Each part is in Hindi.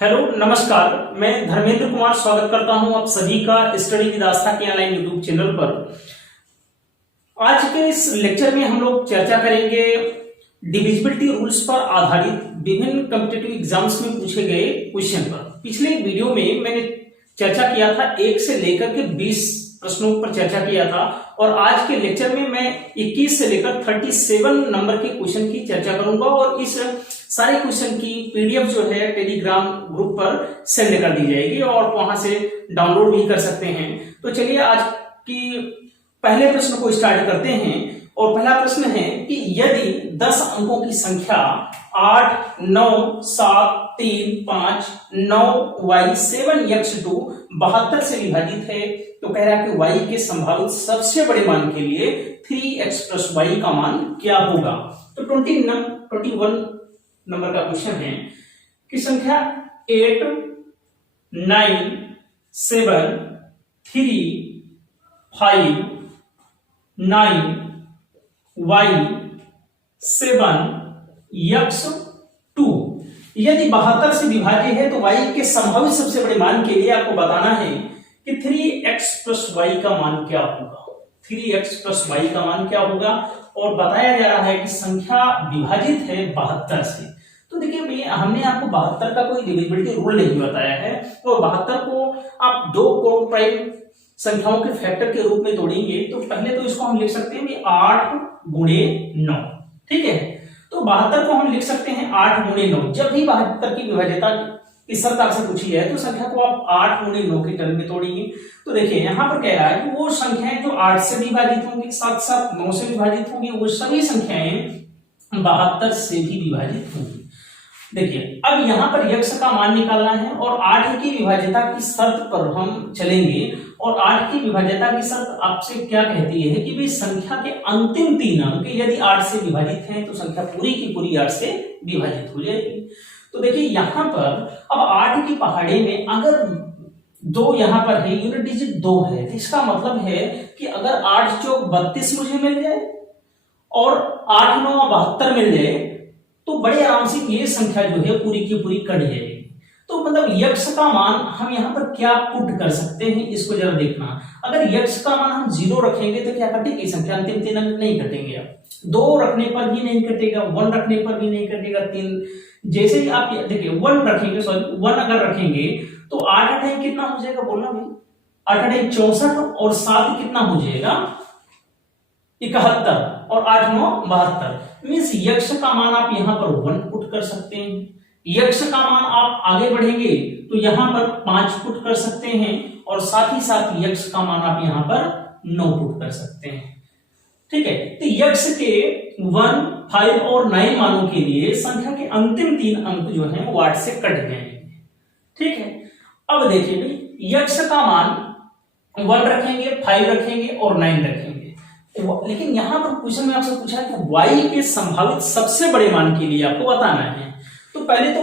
हेलो नमस्कार। मैं धर्मेंद्र कुमार स्वागत करता हूं आप सभी का स्टडी विद आस्था के ऑनलाइन यूट्यूब चैनल पर। आज के इस लेक्चर में हम लोग चर्चा करेंगे डिविजिबिलिटी रूल्स पर आधारित विभिन्न कॉम्पिटिटिव एग्जाम्स में पूछे गए क्वेश्चन पर। पिछले वीडियो में मैंने चर्चा किया था 1 से लेकर के 20 प्रश्नों पर चर्चा किया था और आज के लेक्चर में मैं 21 से लेकर 37 नंबर के क्वेश्चन की चर्चा करूंगा और इस सारे क्वेश्चन की पीडीएफ जो है टेलीग्राम ग्रुप पर सेंड कर दी जाएगी और वहां से डाउनलोड भी कर सकते हैं। तो चलिए आज की पहले प्रश्न को स्टार्ट करते हैं और पहला प्रश्न है कि यदि 10 अंकों की संख्या 8, 9, 7, 3, 5, 9y 7x2 72 से विभाजित है तो कह रहा है कि y के संभावित सबसे बड़े मान के लिए 3x प्लस y का मान क्या होगा। तो 21 नंबर का क्वेश्चन है कि संख्या 8, 9, 7, 3, 5, 9, y 7 x2 यदि 72 से विभाज्य है तो y के संभावित सबसे बड़े मान के लिए आपको बताना है कि 3x प्लस y का मान क्या होगा। 3x प्लस y का मान क्या होगा और बताया जा रहा है कि संख्या विभाजित है 72 से। तो देखिए भैया हमने आपको 72 का कोई डिविजिबिलिटी रूल नहीं बताया है और 72 को आप दो प्राइम संख्याओं के फैक्टर के रूप में तोड़ेंगे तो पहले तो इसको हम लिख सकते हैं 8 गुणे 9। ठीक है, तो 72 को हम लिख सकते हैं 8 गुणे 9। जब भी 72 की विभाज्यता की शर्त आपसे पूछी है तो संख्या को आप 8 गुणे 9 के टर्म में तोड़ेंगे। तो देखिए यहाँ पर कह रहा है कि वो संख्याएं जो 8 से विभाजित होंगी, साथ साथ 9 से विभाजित होंगी, वो सभी संख्याएं 72 से भी विभाजित होंगी। देखिए अब यहाँ पर x का मान निकालना है और 8 की विभाज्यता की शर्त पर हम चलेंगे और 8 की विभाज्यता की शर्त आपसे क्या कहती है कि भाई संख्या के अंतिम 3 अंक यदि 8 से विभाजित हैं तो संख्या पूरी की पूरी 8 से विभाजित हो जाएगी। तो देखिए यहाँ पर अब 8 की पहाड़ी में अगर 2 यहाँ पर है, यूनिट डिजिट 2 है, तो इसका मतलब है कि अगर 8 चौक 32 मुझे मिल जाए और 8 9 72 मिल जाए तो बड़े आराम से ये संख्या जो है पूरी की पूरी कट जाएगी। तो मतलब x का मान हम यहाँ पर क्या पुट कर सकते हैं इसको जरा देखना। अगर x का मान हम 0 रखेंगे तो क्या कटेगी संख्या, अंतिम 3 अंक नहीं कटेंगे। 2 रखने पर भी नहीं कटेगा, 1 रखने पर भी नहीं कटेगा, 3 जैसे ही आप देखिए 1 रखेंगे, सॉरी 1 अगर रखेंगे तो 8 8 कितना हो जाएगा बोलना भाई, 8 8 64 और 7 कितना हो जाएगा 71 और 8 9 72। मींस यक्ष का मान आप यहां पर 1 पुट कर सकते हैं। यक्ष का मान आप आगे बढ़ेंगे तो यहां पर 5 पुट कर सकते हैं और साथ ही साथ यक्ष का मान आप यहां पर 9 पुट कर सकते हैं। ठीक है, तो यक्ष के 1, 5 और 9 मानों के लिए संख्या के अंतिम 3 अंक जो हैं वो 8 से कट जाएंगे। ठीक है, अब देखिए भाई यक्ष का मान 1 रखेंगे, 5 रखेंगे और 9 रखेंगे, लेकिन यहां पर क्वेश्चन में आपसे पूछा है कि y के संभावित सबसे बड़े मान के लिए आपको बताना है। तो पहले तो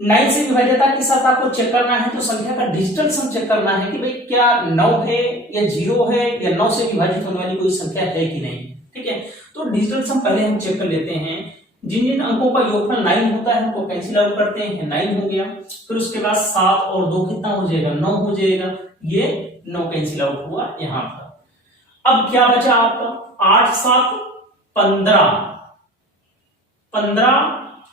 9 से विभाज्यता के साथ आपको चेक करना है, तो संख्या का डिजिटल सम चेक करना है कि भाई क्या 9 है या 0 है या 9 से विभाजित होने वाली कोई संख्या है कि नहीं। ठीक है, तो डिजिटल सम पहले हम चेक कर लेते हैं। जिन जिन अंकों का योगफल 9 होता है उनको कैंसिल आउट करते हैं, 9 हो गया। फिर उसके बाद 7 और 2 कितना हो जाएगा, 9 हो जाएगा। ये 9 कैंसिल आउट हुआ यहाँ पर। अब क्या बचा आपका 8 7 15, 15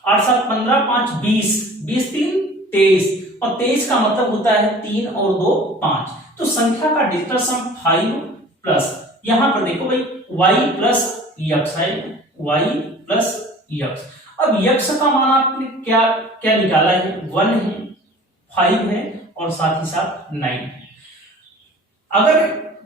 8 7 15 5 20, 20 3 23 और 23 का मतलब होता है 3 और 2 5। तो संख्या का डिजिटल सम 5 प्लस यहां पर देखो भाई y प्लस यक्स है, y प्लस यक्स। अब यक्स का मान आपने क्या क्या निकाला है, 1 है, 5 है और साथ ही साथ 9 है। अगर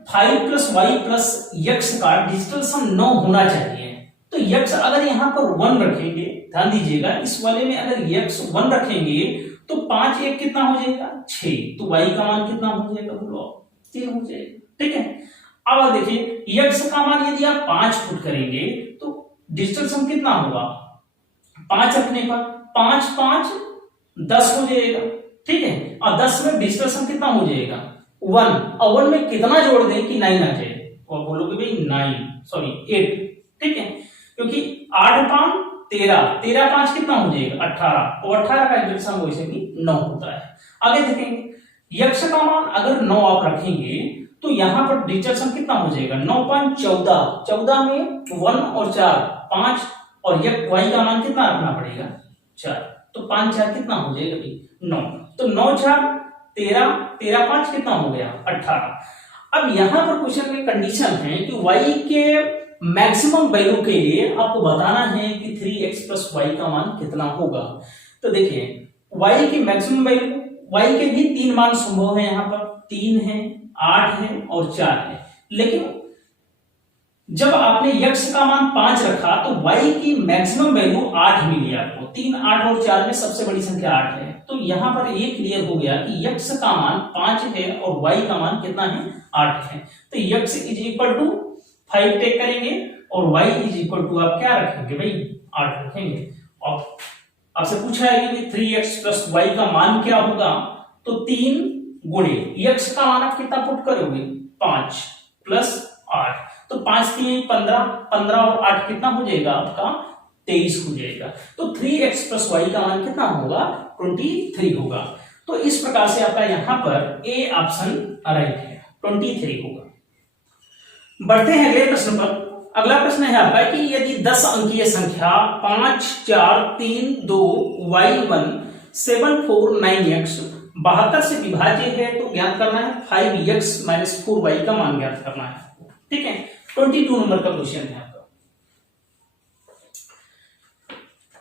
5 प्लस वाई प्लस यक्स का डिजिटल सम 9 होना चाहिए तो यक्स अगर यहां पर 1 रखेंगे, ध्यान दीजिएगा इस वाले में अगर यक्स 1 रखेंगे तो 5 1 कितना हो जाएगा 6, तो वाई का मान कितना हो जाएगा बोलो 3 हो जाएगा। ठीक है, अब देखिए यक्स का मान यदि आप 5 पुट करेंगे तो डिजिटल सम कितना होगा, 5 रखने पर 5 5 10 हो जाएगा। ठीक है, और 10 में डिजिटल सम कितना हो जाएगा 1, और 1 में कितना जोड़ दें कि 9 आ जाए, और बोलोगे भाई 8। ठीक है, क्योंकि 8 5 13, 13 5 कितना हो जाएगा 18, और 18 का एग्जीक्यूशन वैसे भी 9 होता है। आगे देखेंगे यक्ष का मान अगर 9 आप रखेंगे तो यहाँ पर डिस्ट्रक्शन कितना हो जाएगा 9 5 14, 14 में 1 और 4 5, और यक वाई का मान कितना रखना पड़ेगा 4, तो 5 4 कितना हो जाएगा भाई 9, तो 9 4 13, 13 5 कितना हो गया 18। अब यहाँ पर क्वेश्चन में कंडीशन है कि y के मैक्सिमम वैल्यू के लिए आपको बताना है कि 3x प्लस वाई का मान कितना होगा। तो देखिए y की मैक्सिमम वैल्यू, y के भी 3 मान संभव है, यहाँ पर 3 है 8 है और 4 है, लेकिन जब आपने यक्ष का मान 5 रखा तो y की मैक्सिमम वैल्यू 8 मिली आपको, 3 8 और 4 में सबसे बड़ी संख्या 8 है। तो यहां पर ये क्लियर हो गया कि यक्ष का मान 5 है और y का मान कितना है 8 है। तो यक्ष इज इक्वल टू 5 टेक करेंगे और y इज इक्वल टू आप क्या रखेंगे भाई 8 रखेंगे। और आपसे पूछा है कि 3x प्लस y का मान क्या होगा, तो 3 गुणे यक्ष का मान आप कितना पुट करोगे 5 प्लस 8, तो 5 3 15, 15 और 8 कितना हो जाएगा आपका 23 हो जाएगा। तो 3x प्लस वाई का मान कितना होगा 23 होगा। तो इस प्रकार से आपका यहां पर ए ऑप्शन राइट है, 23 होगा। बढ़ते हैं अगले प्रश्न पर। अगला प्रश्न है आपका कि यदि 10 अंकीय संख्या 5 4 3 2 y1 7 4 9x 72 से विभाज्य है तो ज्ञात करना है 5x माइनस 4y का मान ज्ञात करना है। ठीक है, 22 नंबर का क्वेश्चन है आपका।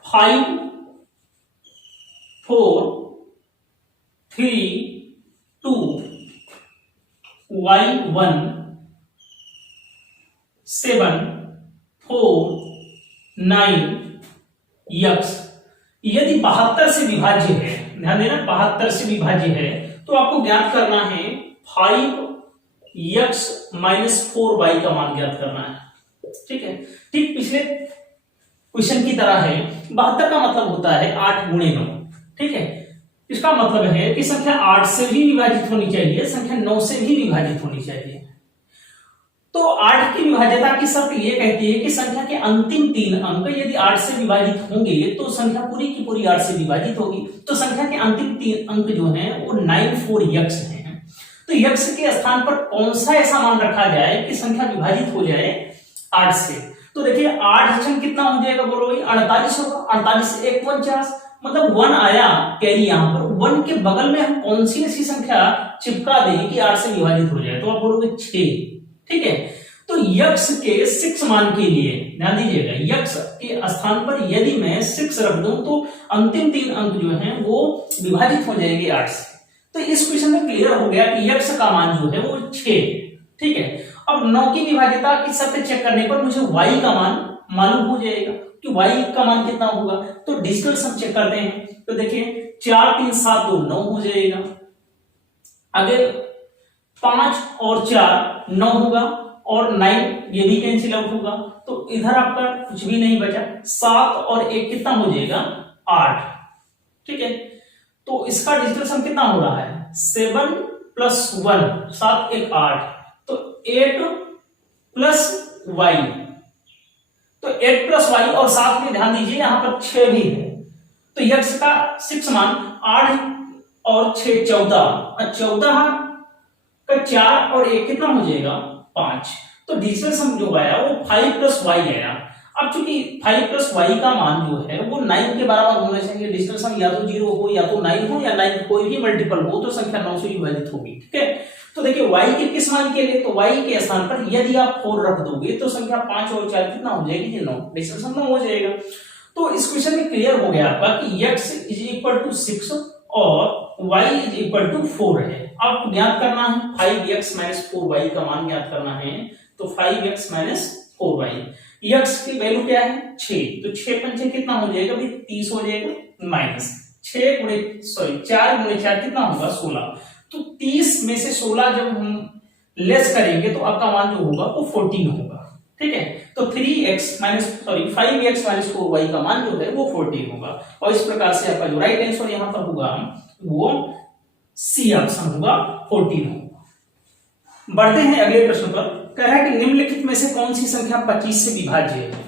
5 4 3 2 y1 7 4 9 x यदि 72 से विभाज्य है, ध्यान देना 72 से विभाज्य है, तो आपको ज्ञात करना है 5x माइनस 4y का मान ज्ञात करना है। ठीक है, ठीक पिछले क्वेश्चन की तरह है। 72 का मतलब होता है 8 गुणे 9। ठीक है, इसका मतलब है कि संख्या 8 से भी विभाजित होनी चाहिए, संख्या 9 से भी विभाजित होनी चाहिए। तो 8 की विभाज्यता की शर्त यह कहती है कि संख्या के अंतिम 3 अंक यदि 8 से विभाजित होंगे तो संख्या पूरी की पूरी 8 से विभाजित होगी। तो संख्या के अंतिम 3 अंक जो हैं वो 94x हैं। तो यक्ष के स्थान पर कौन सा ऐसा मान रखा जाए कि संख्या विभाजित हो जाए 8 से। तो देखिए 8 कितना हो जाएगा बोलो भाई 48 होगा। 48 से 1 49, मतलब 1 आया कैरी यहाँ पर, 1 के बगल में हम कौन सी ऐसी संख्या चिपका दें कि 8 से विभाजित हो जाए, तो आप बोलोगे 6। ठीक है, तो यक्ष के 6 मान के लिए ध्यान दीजिएगा, यक्ष के स्थान पर यदि मैं 6 रख दूं तो अंतिम 3 अंक जो हैं वो विभाजित हो जाएंगे 8 से। तो इस क्वेश्चन में क्लियर हो गया कि यक्ष का मान जो है वो 6। ठीक है, अब 9 की विभाज्यता की शर्त चेक करने पर मुझे y का मान मालूम हो जाएगा कि y का मान कितना होगा। तो डिजिटल सम चेक करते हैं, तो देखिए 4 3 7 2 9 हो जाएगा। आगे 5 और 4 9 होगा और 9 ये भी कैंसिल आउट होगा, तो इधर आपका कुछ भी नहीं बचा। 7 और 1 कितना हो जाएगा 8। ठीक है, तो इसका डिजिटल सम कितना हो रहा है 7 प्लस 1, 7 1 8, तो 8 प्लस y, तो 8 प्लस y और साथ में ध्यान दीजिए यहां पर 6 भी है। तो यक्ष का 6 मान 8 और 6 14, 14 का 4 और 1 कितना हो जाएगा 5। तो डिजिटल सम जो आया वो 5 प्लस y आया। अब चूंकि 5 प्लस y का मान जो है वो 9 के बराबर होना चाहिए। डिजिटल सम या तो 0 हो या तो 9 हो या 9 कोई भी मल्टीपल हो तो संख्या 9 से विभाजित होगी। ठीक है, तो देखिए y के किस मान के लिए, तो y के स्थान पर यदि आप 4 रख दोगे तो संख्या 5 और 4 कितना हो जाएगी 9, डिजिटल सम 9 हो जाएगा। तो इस क्वेश्चन में क्लियर हो गया आपका कि x इज इक्वल टू 6 और y इज इक्वल टू 4 है। आपको ज्ञात करना है 5x माइनस 4y का मान ज्ञात करना है। तो 5x माइनस 4y, x की वैल्यू क्या है 6, तो 6 पंचे कितना हो जाएगा भाई 30 हो जाएगा, माइनस 4 गुणे 4 कितना होगा 16। तो 30 में से 16 जब हम लेस करेंगे तो आपका मान जो होगा वो 14 होगा। ठीक है, तो 5x माइनस 4y का मान जो है वो 14 होगा। और इस प्रकार से आपका जो राइट आंसर यहां पर होगा वो सी ऑप्शन होगा 14 होगा। बढ़ते हैं अगले प्रश्न पर। कह रहा है कि निम्नलिखित में से कौन सी संख्या 25 से विभाज्य है।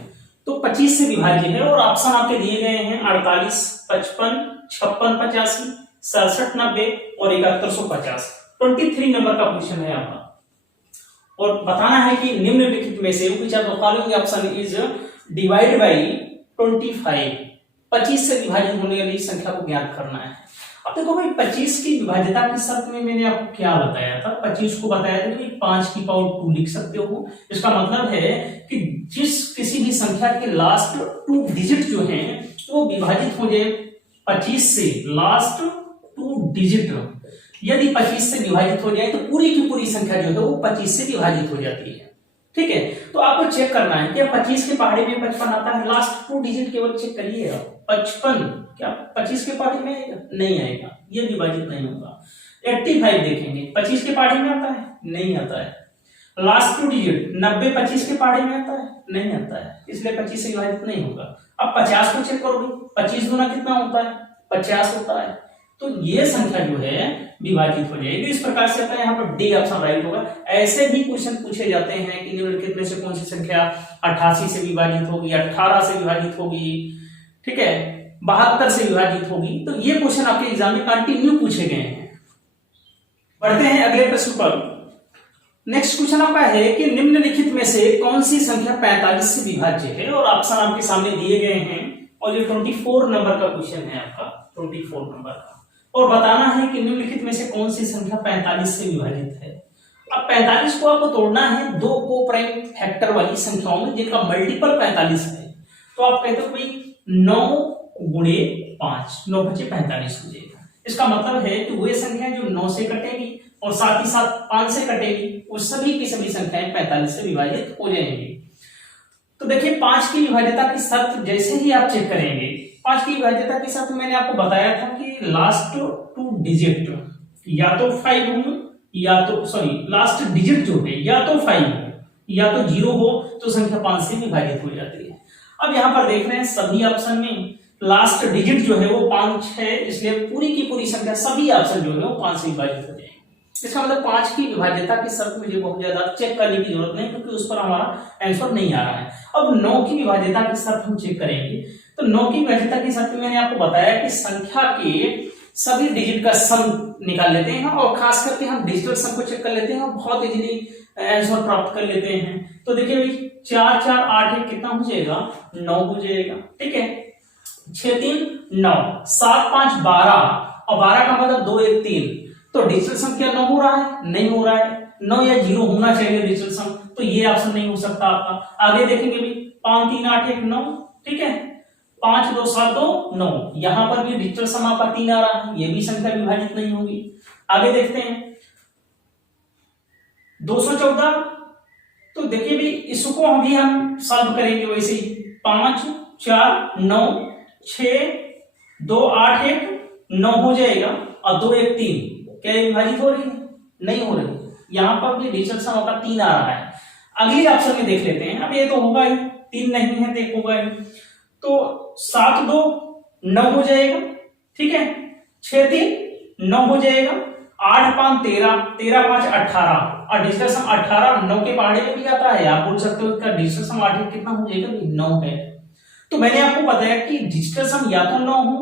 तो 25 से विभाज्य है और ऑप्शन आपके दिए गए हैं 48, 55, 56, 85, 67, 90 और 7150। 23 नंबर का क्वेश्चन है आपका और बताना है कि निम्नलिखित में से which of the following option is divide by 25। 25 से विभाजित होने वाली संख्या को ज्ञात करना है। अब देखो भाई 25 की विभाज्यता की शर्त में मैंने आपको क्या बताया था, 25 को बताया था कि 5 की पावर 2 लिख सकते हो। इसका मतलब है कि जिस किसी भी संख्या के लास्ट 2 डिजिट जो हैं वो विभाजित हो जाए 25 से, लास्ट 2 डिजिट यदि 25 से विभाजित हो जाए तो पूरी की पूरी संख्या जो है वो 25 से विभाजित हो जाती है। ठीक है, तो आपको चेक करना है क्या 25 के पहाड़े में 55 आता है, लास्ट 2 डिजिट केवल चेक करिए आप। 55 क्या 25 के पहाड़े में आएगा? नहीं आएगा, ये विभाजित नहीं होगा। 85 देखेंगे 25 के पहाड़े में आता है? नहीं आता है। लास्ट 2 डिजिट 90 25 के पहाड़े में आता है? नहीं आता है, इसलिए 25 से विभाजित नहीं होगा। अब 50 को चेक करोगे, 25 गुना कितना होता है? 50 होता है, तो ये संख्या जो है विभाजित हो जाएगी। इस प्रकार से आता है, यहाँ पर डी ऑप्शन राइट होगा। ऐसे भी क्वेश्चन पूछे जाते हैं कि निम्नलिखित में से कौन सी संख्या 88 से विभाजित होगी, 18 से विभाजित होगी, ठीक है, 72 से विभाजित होगी। तो ये क्वेश्चन आपके एग्जाम में कंटिन्यू पूछे गए हैं। बढ़ते हैं अगले प्रश्न पर। नेक्स्ट क्वेश्चन आपका है कि निम्नलिखित में से कौन सी संख्या 45 से विभाज्य है, और ऑप्शन आपके सामने दिए गए हैं और ये 24 नंबर का क्वेश्चन है आपका, 24 नंबर का, और बताना है कि निम्नलिखित में से कौन सी संख्या 45 से विभाजित है। अब 45 को आपको तोड़ना है 2 को प्राइम फैक्टर वाली संख्याओं में जिनका मल्टीपल 45 है। तो आप कहते हो भाई 9 गुणे 5, 9 बचे 45 हो जाएगा। इसका मतलब है कि वे संख्या जो 9 से कटेगी और साथ ही साथ 5 से कटेगी, वो सभी की सभी संख्याएं 45 से विभाजित हो जाएंगी। तो देखिए 5 की विभाज्यता की शर्त जैसे ही आप चेक करेंगे, 5 की विभाज्यता के साथ मैंने आपको बताया था कि लास्ट 2 डिजिट या तो 5 हो, या तो सॉरी लास्ट डिजिट जो है या तो 5 हो या तो 0 हो, तो संख्या 5 से विभाजित हो जाती है। अब यहाँ पर देख रहे हैं सभी ऑप्शन में लास्ट डिजिट जो है वो 5 है, इसलिए पूरी की पूरी संख्या सभी ऑप्शन जो है वो 5 से विभाजित हो जाएंगे। इसका मतलब 5 की विभाज्यता की शर्त मुझे बहुत ज्यादा चेक करने की जरूरत नहीं, क्योंकि उस पर हमारा आंसर नहीं आ रहा है। अब 9 की विभाज्यता की शर्त हम चेक करेंगे। तो 9 की विभाज्यता की शर्त में मैंने आपको बताया कि संख्या के सभी डिजिट का सम निकाल लेते हैं और खास करके हम डिजिटल सम को चेक कर लेते हैं और बहुत इजीली आंसर प्राप्त कर लेते हैं। तो देखिए भाई 4 4 8 1 कितना हो जाएगा? 9 हो जाएगा। ठीक है, 6 3 9, 7 5 12 और 12 का मतलब 2 1 3। तो डिजिटल सम क्या 9 हो रहा है? नहीं हो रहा है। 9 या 0 होना चाहिए डिजिटल सम, तो ये ऑप्शन नहीं हो सकता आपका। आगे देखेंगे भी 5 3 8 1 9, ठीक है, 5 2 7 2 9, यहां पर भी डिजिटल सम आपका 3 आ रहा है, ये भी संख्या विभाजित नहीं होगी। आगे देखते हैं 214। तो देखिए भी इसको हम सॉल्व करेंगे वैसे ही, 5 4 9 6 2 8 1 9 हो जाएगा और 2 1 3, क्या विभाजित हो रही है? नहीं हो रही। यहां पर भी डिजिटल सम आपका 3 आ रहा है। अगले ऑप्शन में देख लेते हैं। अब ये तो होगा ही, 3 नहीं है तो एक होगा ही। तो 7 2 9 हो जाएगा, ठीक है, 6 3 9 हो जाएगा, 8 5 13, 13 5 18 और डिजिटल सम 18 9 के पहाड़े में भी आता है। आप बोल सकते हो इसका डिजिटल सम 8 कितना हो जाएगा? 9 है। तो मैंने आपको बताया कि डिजिटल सम या तो 9 हो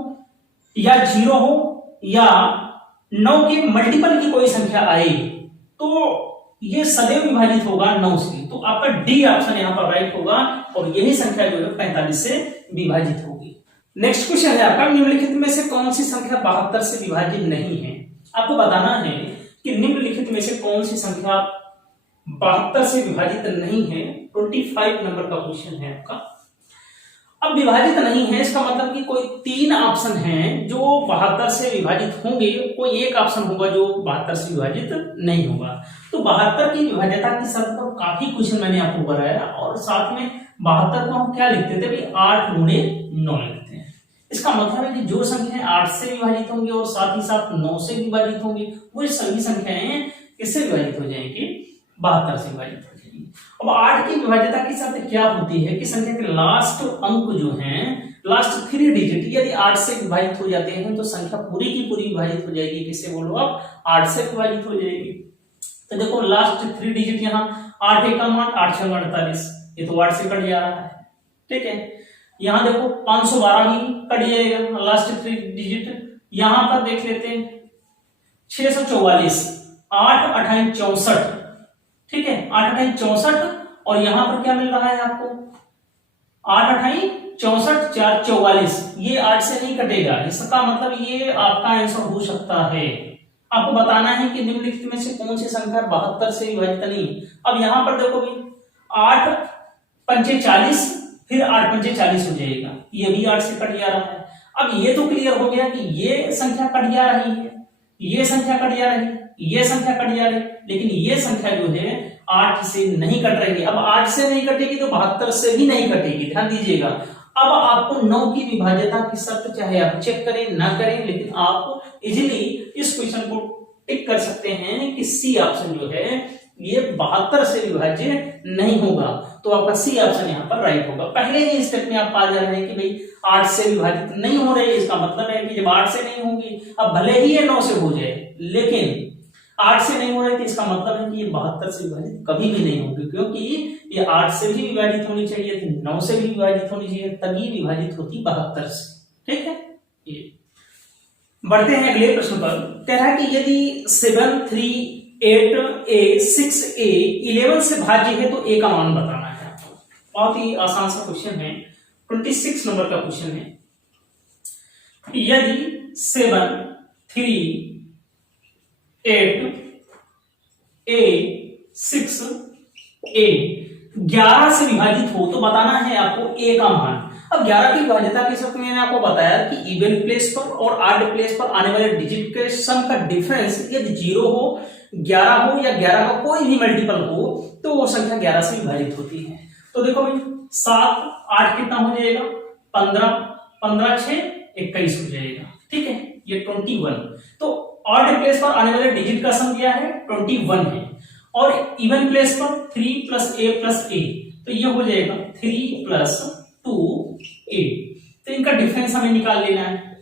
या 0 हो या 9 के मल्टीपल की कोई संख्या आए, तो ये सदैव विभाजित होगा 9 से। तो आपका डी ऑप्शन यहां पर राइट होगा और यही संख्या जो है 45 से विभाजित होगी। नेक्स्ट क्वेश्चन है आपका, निम्नलिखित में से कौन सी संख्या 72 से विभाजित नहीं है? आपको बताना है कि निम्नलिखित में से कौन सी संख्या 72 से विभाजित नहीं है। 25 नंबर का क्वेश्चन है आपका। अब विभाजित नहीं है इसका मतलब कि कोई 3 ऑप्शन हैं जो 72 से विभाजित होंगे, कोई एक ऑप्शन होगा जो 72 से विभाजित नहीं होगा। तो 72 की विभाज्यता की शर्त पर काफी क्वेश्चन मैंने आपको बताया और साथ में 72 को हम क्या लिखते थे भाई? 8 गुणे 9 लिखते हैं। इसका मतलब है कि जो संख्याएं 8 से विभाजित होंगी और साथ ही साथ 9 से विभाजित होंगी, वो सभी संख्याएं किससे विभाजित हो जाएंगी? 72 से विभाजित हो जाएंगी। अब 8 की विभाज्यता की शर्त क्या होती है कि संख्या के लास्ट अंक जो हैं, लास्ट 3 डिजिट यदि 8 से विभाजित हो जाते हैं तो संख्या पूरी की पूरी विभाजित हो जाएगी। किससे बोलो आप? 8 से विभाजित हो जाएगी। तो देखो लास्ट 3 डिजिट यहाँ 8 1 8 8 6 48, ये तो 8 से कट जा रहा है। ठीक है, यहां देखो 512 भी कट जाएगा लास्ट 3 डिजिट। यहां पर देख लेते हैं 644, 8 अठाई 64, ठीक है, 8 अठाई 64 और यहां पर क्या मिल रहा है आपको 8 अठाई 64, 4 44, ये 8 से नहीं कटेगा, इसका मतलब ये आपका आंसर हो सकता है। आपको बताना है कि निम्नलिखित में से कौन सी संख्या 72 से विभाजित नहीं है। अब यहां पर देखो भाई 8 पंचे 40, फिर 8 पंचे 40 हो जाएगा, ये भी 8 से कट जा रहा है। अब ये तो क्लियर हो गया कि ये संख्या कट जा रही है, ये संख्या कट जा रही है, ये संख्या कट जा रही है, लेकिन ये संख्या जो है 8 से नहीं कट रही है। अब 8 से नहीं कटेगी तो 72 से भी नहीं कटेगी, ध्यान दीजिएगा। अब आपको 9 की विभाज्यता की शर्त चाहे आप चेक करें ना करें, लेकिन आप इजीली इस क्वेश्चन को टिक कर सकते हैं कि सी ऑप्शन जो है ये 72 से विभाज्य नहीं होगा, तो आपका सी ऑप्शन यहाँ पर राइट होगा। पहले ही स्टेप में आप पा जा रहे हैं कि भाई 8 से विभाजित नहीं हो रही, इसका मतलब है कि जब 8 से नहीं होगी, अब भले ही ये 9 से हो जाए, लेकिन 8 से नहीं हो रही थी, इसका मतलब है कि ये 72 से विभाजित कभी भी नहीं होगी, क्योंकि ये 8 से भी विभाजित होनी चाहिए थी, 9 से भी विभाजित होनी चाहिए, तभी विभाजित होती 72 से। ठीक है, ये बढ़ते हैं अगले प्रश्न पर। कह रहा है कि यदि 7, 3, 8a, 6a 11 से भाज्य है तो a का मान बताना है आपको। बहुत ही आसान सा क्वेश्चन है, 26 नंबर का क्वेश्चन है। यदि 7, 3, 8a, 6a 11 से विभाजित हो तो बताना है आपको a का मान। अब 11 की विभाज्यता के वक्त मैंने आपको बताया कि इवन प्लेस पर और ऑड प्लेस पर आने वाले डिजिट के सम का डिफरेंस यदि 0 हो, 11 हो या 11 का कोई भी मल्टीपल हो तो वो संख्या 11 से विभाजित होती है। तो देखो भाई 7, 8 कितना हो जाएगा 15, 15 6 21 हो जाएगा, ठीक है, ये 21। तो ऑड प्लेस पर आने वाले डिजिट का सम क्या है 21 है, और इवन प्लेस पर 3 + a + a, तो ये हो जाएगा 3 + 2a, तो इनका डिफरेंस हमें निकाल लेना है।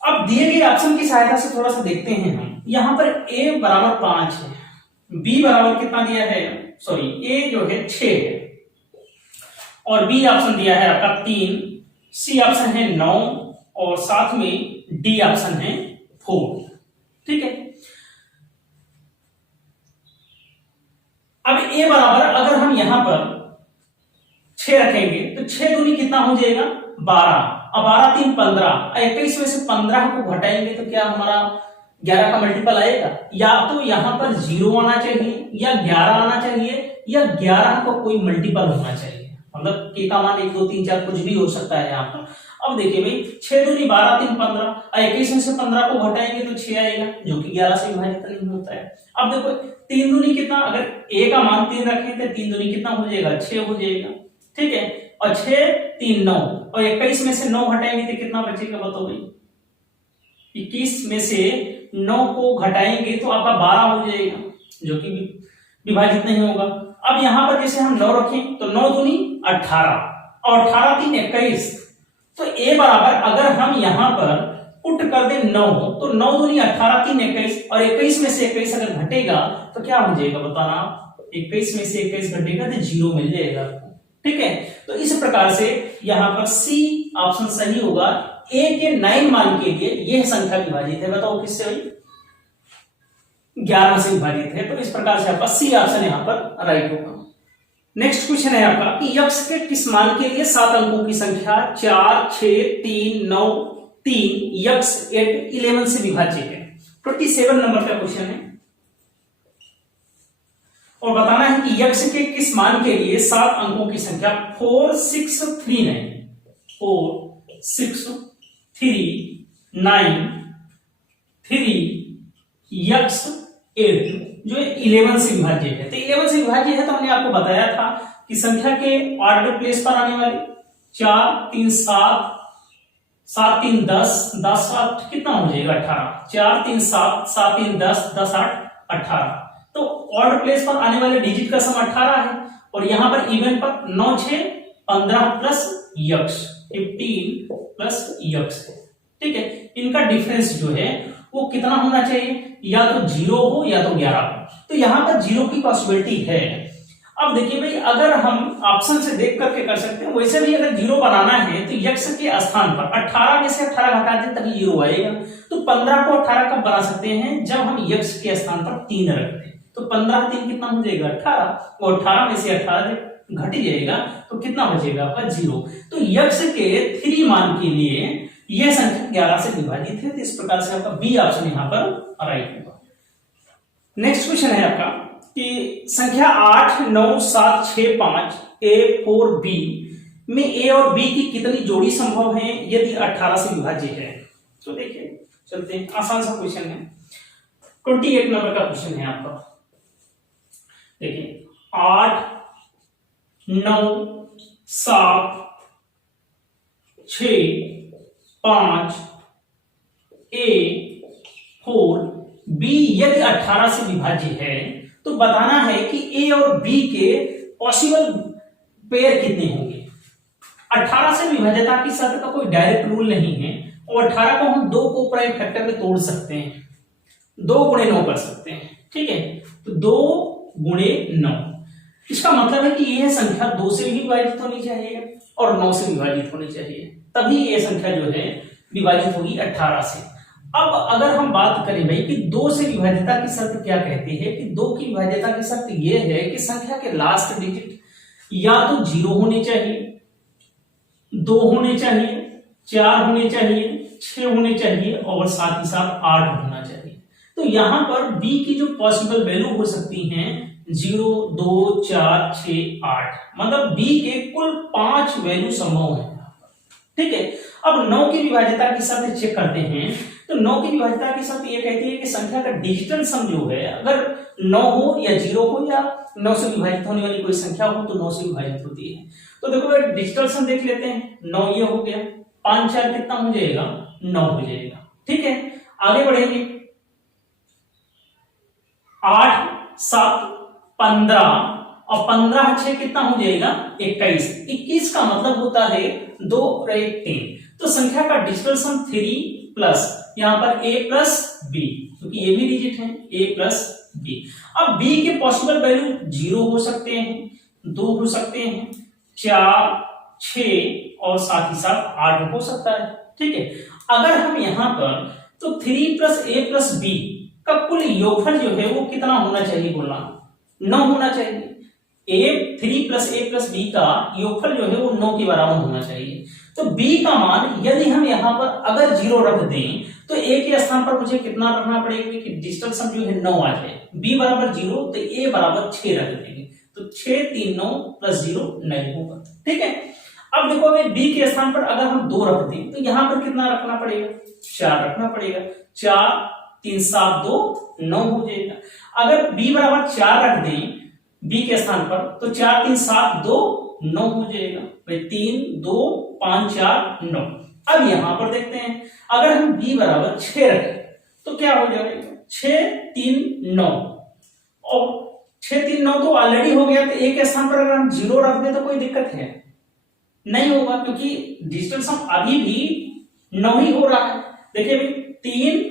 अब दिए गए ऑप्शन की सहायता से थोड़ा सा देखते हैं हम। यहां पर a बराबर 5 है, b बराबर कितना दिया है, सॉरी a जो है 6 है, और b ऑप्शन दिया है आपका 3, c ऑप्शन है 9 और साथ में d ऑप्शन है 4। ठीक है, अब a बराबर अगर हम यहां पर 6 रखेंगे तो 6 दूनी कितना हो जाएगा 12, अब 12 3 15, 21 में से 15 को घटाएंगे तो क्या हमारा 11 का मल्टीपल आएगा। या तो यहां पर 0 आना चाहिए या 11 आना चाहिए या 11 का कोई मल्टीपल होना चाहिए, मतलब k का मान 1 2 3 4 कुछ भी हो सकता है यहाँ पर। अब देखिए भाई 6 दूनी 12 3 15, 21 में से 15 को घटाएंगे तो 6 आएगा, जो कि 11 से विभाजित नहीं होता है। अब देखो 3 दूनी कितना, अगर a का मान 3 रखें तो 3 दूनी कितना हो जाएगा 6 हो जाएगा, ठीक है, और 6 3 9, और 21 में से 9 हटाएंगे तो कितना बचेगा बताओ भाई, 21 में से 9 को घटाएंगे तो आपका 12 हो जाएगा, जो कि विभाजित नहीं होगा। अब यहां पर जैसे हम 9 रखें तो 9 दूनी 18 और 18 3 21, तो a बराबर अगर हम यहां पर पुट कर दे 9 तो 9 दूनी 18 3 21, और 21 में से 21 अगर घटेगा तो क्या हो जाएगा बताना, 21 में से 21 घटेगा तो 0 मिल जाएगा, ठीक है। तो इस प्रकार से यहां पर सी ऑप्शन सही होगा। a के 9 मान के लिए यह संख्या विभाजित है, बताओ किससे भाई 11 से विभाजित है, तो इस प्रकार से आपका सी ऑप्शन यहां पर राइट होगा। नेक्स्ट क्वेश्चन है आपका कि यक्स के किस मान के लिए 7 अंकों की संख्या 4 6 3 9 3 यक्स 8 11 से विभाज्य है। 27 नंबर का क्वेश्चन है और बताना है कि यक्स के किस मान के लिए 7 अंकों की संख्या 4 6 3 9 4 6 3 9 3 यक्स 8 जो 11 से विभाज्य है। तो 11 से विभाज्य है तो हमने आपको बताया था कि संख्या के ऑर्डर प्लेस पर आने वाले 4 3 7 7 3 10 10 8 कितना हो जाएगा 18, 4 3 7 7 3 10 10 8 18, तो ऑर्डर प्लेस पर आने वाले डिजिट का सम 18 है, और यहां पर इवन पर 9 6 15 प्लस यक्स 15 प्लस यक्स, ठीक है। इनका डिफरेंस जो है वो कितना होना चाहिए, या तो 0 हो या तो 11 हो, तो यहां पर 0 की पॉसिबिलिटी है। अब देखिए भाई, अगर हम ऑप्शन से देख करके कर सकते हैं, वैसे भी अगर जीरो बनाना है तो यक्ष के स्थान पर 18 में से 18 घटा दें तभी जीरो आएगा। तो 15 को 18 कब बना सकते हैं, जब हम यक्ष के स्थान पर 3 रखते हैं। तो 15 3 कितना हो जाएगा 18, और 18 में से 18 घट जाएगा तो कितना बचेगा आपका 0। तो यक्ष के 3 मान के लिए यह संख्या 11 से विभाजित है। तो इस प्रकार से आपका बी ऑप्शन यहाँ पर राइट होगा। नेक्स्ट क्वेश्चन है आपका कि संख्या 8 9 7 6 5 A 4 B में A और B की कितनी जोड़ी संभव है यदि 18 से विभाज्य है। तो देखिए चलते हैं, आसान सा क्वेश्चन है, 28 नंबर का क्वेश्चन है आपका। देखिए 8 9 7 6 5 A 4 B यदि 18 से विभाज्य है तो बताना है कि ए और बी के पॉसिबल पेयर कितने होंगे। 18 से विभाज्यता की शर्त का कोई डायरेक्ट रूल नहीं है, और 18 को हम 2 को प्राइम फैक्टर में तोड़ सकते हैं, 2 गुणे 9 कर सकते हैं, ठीक है। तो 2 गुणे 9, इसका मतलब है कि यह संख्या 2 से भी विभाजित होनी चाहिए और 9 से विभाजित होनी चाहिए, तभी यह संख्या जो है विभाजित होगी 18 से। अब अगर हम बात करें भाई कि 2 से विभाज्यता की शर्त क्या कहती है, कि 2 की विभाज्यता की शर्त यह है कि संख्या के लास्ट डिजिट या तो 0 होने चाहिए, 2 होने चाहिए, 4 होने चाहिए, 6 होने चाहिए और साथ ही साथ 8 होना चाहिए। तो यहां पर b की जो पॉसिबल वैल्यू हो सकती हैं 0 2 4 6 8, मतलब b के कुल 5 वैल्यू संभव है, ठीक है। अब 9 की विभाज्यता की शर्त चेक करते हैं। तो 9 की विभाज्यता की शर्त ये कहती है कि संख्या का डिजिटल सम जो है, अगर 9 हो या 0 हो या 9 से विभाजित होने वाली कोई संख्या हो तो 9 से विभाजित होती है। तो देखो डिजिटल सम देख लेते हैं, 9 ये हो गया, 5 4 कितना हो जाएगा 9 हो जाएगा, ठीक है। आगे बढ़ेंगे, 8 7 15 और 15 6 कितना हो जाएगा 21, 21 का मतलब होता है 2 और 1 3। तो संख्या का डिजिटल सम 3 प्लस यहां पर a प्लस b, क्योंकि ये भी डिजिट है, a प्लस b। अब b के पॉसिबल वैल्यू 0 हो सकते हैं, 2 हो सकते हैं, 4 6 और साथ ही साथ 8 हो सकता है, ठीक है। अगर हम यहां पर तो 3 प्लस a प्लस b का कुल योगफल जो है वो कितना होना चाहिए, बोलना 9 होना चाहिए। 3 प्लस a प्लस b का योगफल जो है वो 9 के बराबर होना चाहिए। तो b का मान यदि हम यहाँ पर अगर 0 रख दें तो a के स्थान पर मुझे कितना रखना पड़ेगा कि डिजिटल सम जो है 9 आ जाए। b बराबर 0 तो a बराबर 6 रख देंगे, तो 6 3 9 प्लस 0 9 होगा, ठीक है। अब देखो अगर b के स्थान पर अगर हम 2 रख दें तो यहाँ पर कितना रखना पड़ेगा, 4 रखना पड़ेगा, 4 3 7 2 9 हो जाएगा। अगर b बराबर 4 रख दें b के स्थान पर तो 4 3 7 2 9 हो जाएगा, भाई 3 2 5 4 9। अब यहां पर देखते हैं, अगर हम b बराबर 6 रखें तो क्या हो जाएगा, 6 3 9 और 6 3 9 तो ऑलरेडी हो गया। तो a के स्थान पर अगर हम 0 रख दें तो कोई दिक्कत है नहीं होगा, क्योंकि डिजिटल सम अभी भी 9 ही हो रहा है। देखिए भाई 3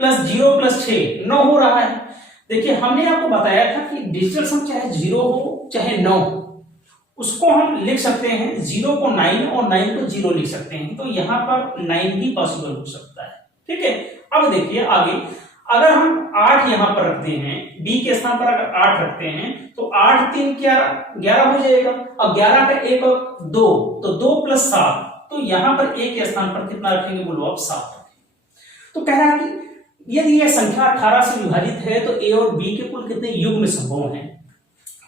प्लस 0 प्लस 6 9 हो रहा है। देखिए हमने आपको बताया था कि डिजिटल सम चाहे 0 हो चाहे 9 हो, उसको हम लिख सकते हैं 0 को 9 और 9 को 0 लिख सकते हैं। तो यहां पर 9 भी पॉसिबल हो सकता है, ठीक है। अब देखिए आगे, अगर हम 8 यहां पर रखते हैं, b के स्थान पर अगर 8 रखते हैं तो 8 3 11 हो जाएगा। अब 11 का 1 और 2 तो 2 प्लस 7, तो यहां पर a के स्थान पर कितना रखेंगे, बोलो आप 7 रखेंगे। तो कह रहा है कि यदि यह संख्या 18 से विभाजित है तो a और b के कुल कितने युग्म संभव हैं।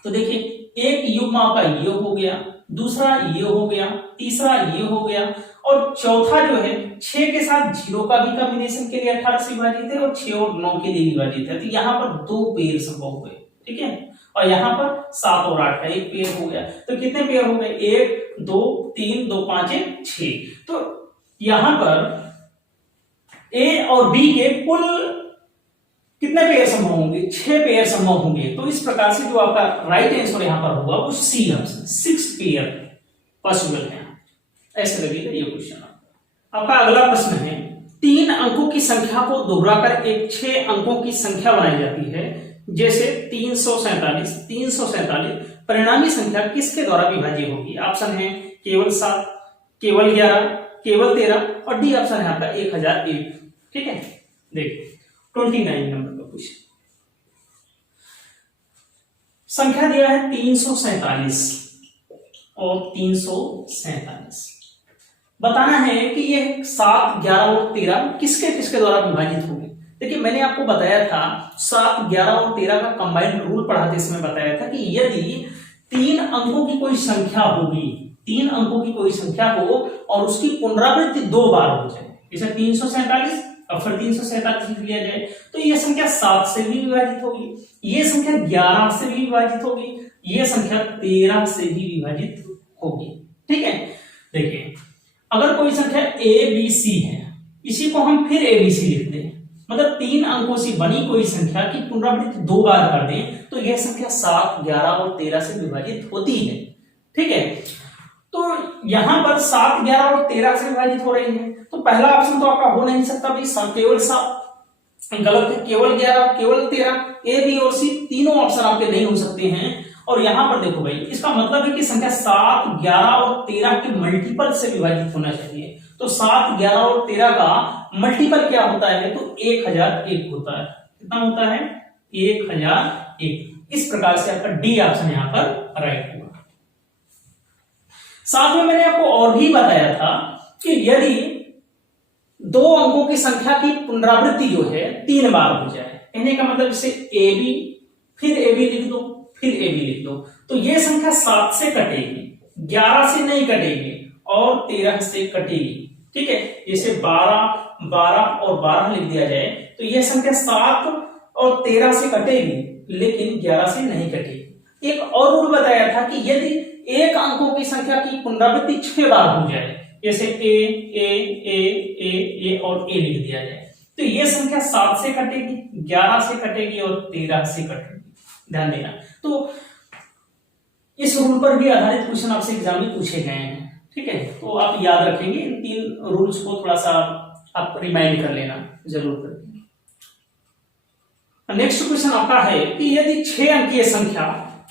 तो देखिए एक युग्म आपका ये हो गया, दूसरा ये हो गया, तीसरा ये हो गया और चौथा जो है 6 के साथ 0 का भी कॉम्बिनेशन के लिए 18 से विभाजित है और 6 और 9 के लिए विभाजित है। तो यहाँ पर 2 पेयर संभव हुए, ठीक है। और यहाँ पर 7 और 8 का एक पेयर हो गया। तो कितने पेयर हो गए, 1 2 3 2 5 1 6। तो यहाँ पर a और b के कुल कितने पेयर संभव होंगे, 6 पेयर संभव होंगे। तो इस प्रकार से जो आपका राइट आंसर यहां पर होगा वो सी ऑप्शन, 6 पेयर पॉसिबल है। ऐसे लगेगा ये क्वेश्चन। आपका अगला प्रश्न है, 3 अंकों की संख्या को दोहराकर एक 6 अंकों की संख्या बनाई जाती है, जैसे 347 परिणामी संख्या किसके द्वारा विभाज्य होगी? ऑप्शन है केवल 7, केवल 11, केवल 13 और डी ऑप्शन है आपका 1001। ठीक है, देखिए 29 नंबर का क्वेश्चन, संख्या दिया है 347 और 347, बताना है कि ये 7, 11 और 13 किसके किसके द्वारा विभाजित होंगे। देखिए मैंने आपको बताया था 7, 11 और 13 का कंबाइंड रूल पढ़ाते इसमें बताया था कि यदि 3 अंकों की कोई संख्या होगी, 3 अंकों की कोई संख्या हो और उसकी पुनरावृत्ति 2 बार हो जाए, जैसे 347 और फिर 347 लिया जाए, तो यह संख्या 7 से भी विभाजित होगी, ये संख्या 11 से भी विभाजित होगी, ये संख्या 13 से भी विभाजित होगी। ठीक है, देखिए अगर कोई संख्या ABC है, इसी को हम फिर ABC लिख दें, मतलब 3 अंकों से बनी कोई संख्या की पुनरावृत्ति 2 बार कर दें, तो यह संख्या 7, 11 और 13 से विभाजित होती है। ठीक है, तो यहां पर 7, 11 और 13 से विभाजित हो रही है, तो पहला ऑप्शन तो आपका हो नहीं सकता भाई, केवल 7 गलत है, केवल 11, केवल 13, ए बी और सी तीनों ऑप्शन आपके नहीं हो सकते हैं। और यहां पर देखो भाई, इसका मतलब है कि संख्या 7, 11 और 13 के मल्टीपल से विभाजित होना चाहिए, तो 7, 11 और 13 का मल्टीपल क्या होता है, तो 1001 होता है। कितना होता है? 1001। इस प्रकार से आपका डी ऑप्शन यहां पर राइट होगा। साथ में मैंने आपको और भी बताया था कि यदि 2 अंकों की संख्या की पुनरावृत्ति जो है 3 बार हो जाए, कहने का मतलब जैसे ए बी, फिर ए बी लिख दो, फिर ए बी लिख दो, तो ये संख्या 7 से कटेगी, 11 से नहीं कटेगी और 13 से कटेगी। ठीक है, जैसे 12, 12 और 12 लिख दिया जाए, तो यह संख्या 7 और 13 से कटेगी लेकिन 11 से नहीं कटेगी। एक और रूल बताया था कि यदि एक अंकों की संख्या की पुनरावृत्ति 6 बार हो जाए, जैसे ए ए ए ए ए और ए लिख दिया जाए, तो यह संख्या 7 से कटेगी, 11 से कटेगी और 13 से कटेगी। ध्यान देना, तो इस रूल पर भी आधारित क्वेश्चन आपसे एग्जाम में पूछे गए हैं। ठीक है, तो आप याद रखेंगे, इन 3 रूल्स को थोड़ा सा आप रिमाइंड कर लेना जरूर करेंगे। नेक्स्ट क्वेश्चन आपका है कि यदि 6 अंकीय संख्या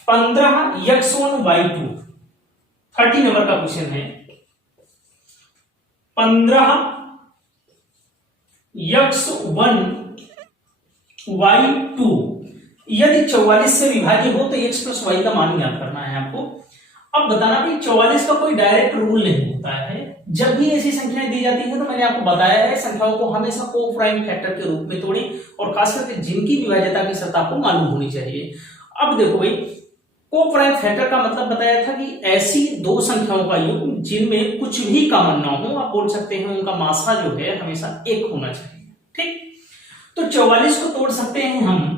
15x1y2, 30 नंबर का क्वेश्चन है, 15x1y2 यदि 44 से विभाज्य हो तो x प्लस वाई का मान ज्ञात करना है आपको। अब बताना भी 44 का कोई डायरेक्ट रूल नहीं होता है, जब भी ऐसी संख्याएं दी जाती है तो मैंने आपको बताया है संख्याओं को हमेशा को-प्राइम फैक्टर के रूप में तोड़ें और खास करके जिनकी विभाज्यता की सत्ता आपको मालूम होनी चाहिए। अब देखो भाई, को-प्राइम फैक्टर का मतलब बताया था कि ऐसी 2 संख्याओं का योग जिनमें कुछ भी कॉमन ना हो, आप बोल सकते हैं उनका मासा जो है हमेशा 1 होना चाहिए। ठीक, तो 44 को तोड़ सकते हैं हम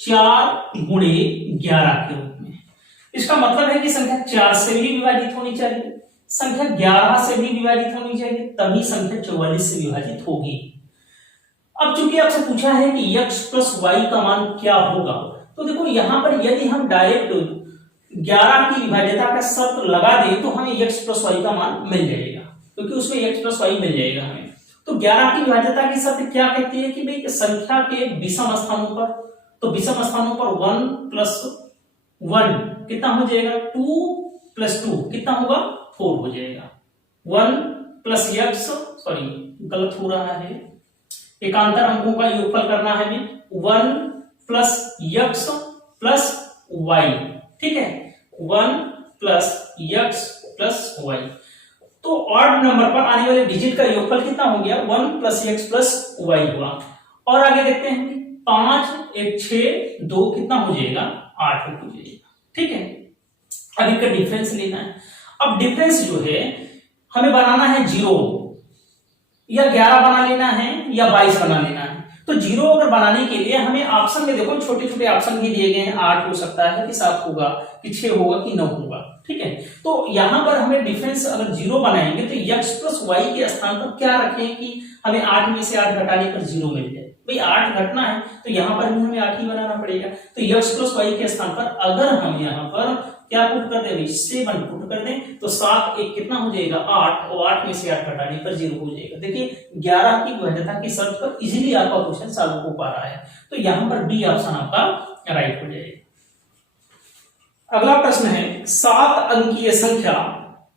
4 गुणे 11 के रूप में। इसका मतलब है कि संख्या 4 से भी विभाजित होनी चाहिए, संख्या 11 से भी विभाजित होनी चाहिए, तभी संख्या 44 से विभाजित होगी। अब चूंकि आपसे पूछा है कि x प्लस वाई का मान क्या होगा, तो देखो यहां पर यदि हम डायरेक्ट 11 की विभाज्यता का शर्त लगा दें तो हमें x प्लस वाई का मान मिल जाएगा, क्योंकि उसमें x प्लस वाई मिल जाएगा हमें। तो 11 की विभाज्यता की शर्त क्या कहती है कि भाई संख्या के विषम स्थानों पर, तो विषम स्थानों पर 1 प्लस 1 कितना हो जाएगा, 2 प्लस 2 कितना होगा, 4 हो जाएगा। 1 प्लस x, सॉरी गलत हो रहा है, एकांतर अंकों का योगफल करना है हमें, 1 प्लस x प्लस y। ठीक है, 1 प्लस x प्लस y, तो ऑड नंबर पर आने वाले डिजिट का योगफल कितना हो गया, 1 प्लस x प्लस y हुआ। और आगे देखते हैं, 5 1 6 2 कितना हो जाएगा, 8 हो जाएगा। ठीक है, अब इनका डिफरेंस लेना है। अब डिफरेंस जो है हमें बनाना है 0, या 11 बना लेना है या 22 बना लेना है। तो 0 अगर बनाने के लिए हमें ऑप्शन में देखो छोटे छोटे ऑप्शन भी दिए गए हैं, 8 हो सकता है कि 7 होगा कि 6 होगा कि 9 होगा। ठीक है, तो यहां पर हमें डिफरेंस अगर 0 बनाएंगे तो x प्लस वाई के स्थान पर क्या रखें कि हमें 8 में से 8 घटाने पर 0 मिल जाए। भाई 8 घटना है तो यहां पर भी हमें 8 ही बनाना पड़ेगा। तो x प्लस वाई के स्थान पर अगर हम यहां पर क्या पुट कर दे भाई 7 पुट कर दें तो 7 एक कितना हो जाएगा 8 और 8 में से 8 घटाने पर 0 हो जाएगा। देखिए 11 की वैधता की शर्त पर इजीली आपका क्वेश्चन सॉल्व हो पा रहा है, तो यहां पर बी ऑप्शन आपका राइट हो जाएगा। अगला प्रश्न है 7 अंकीय संख्या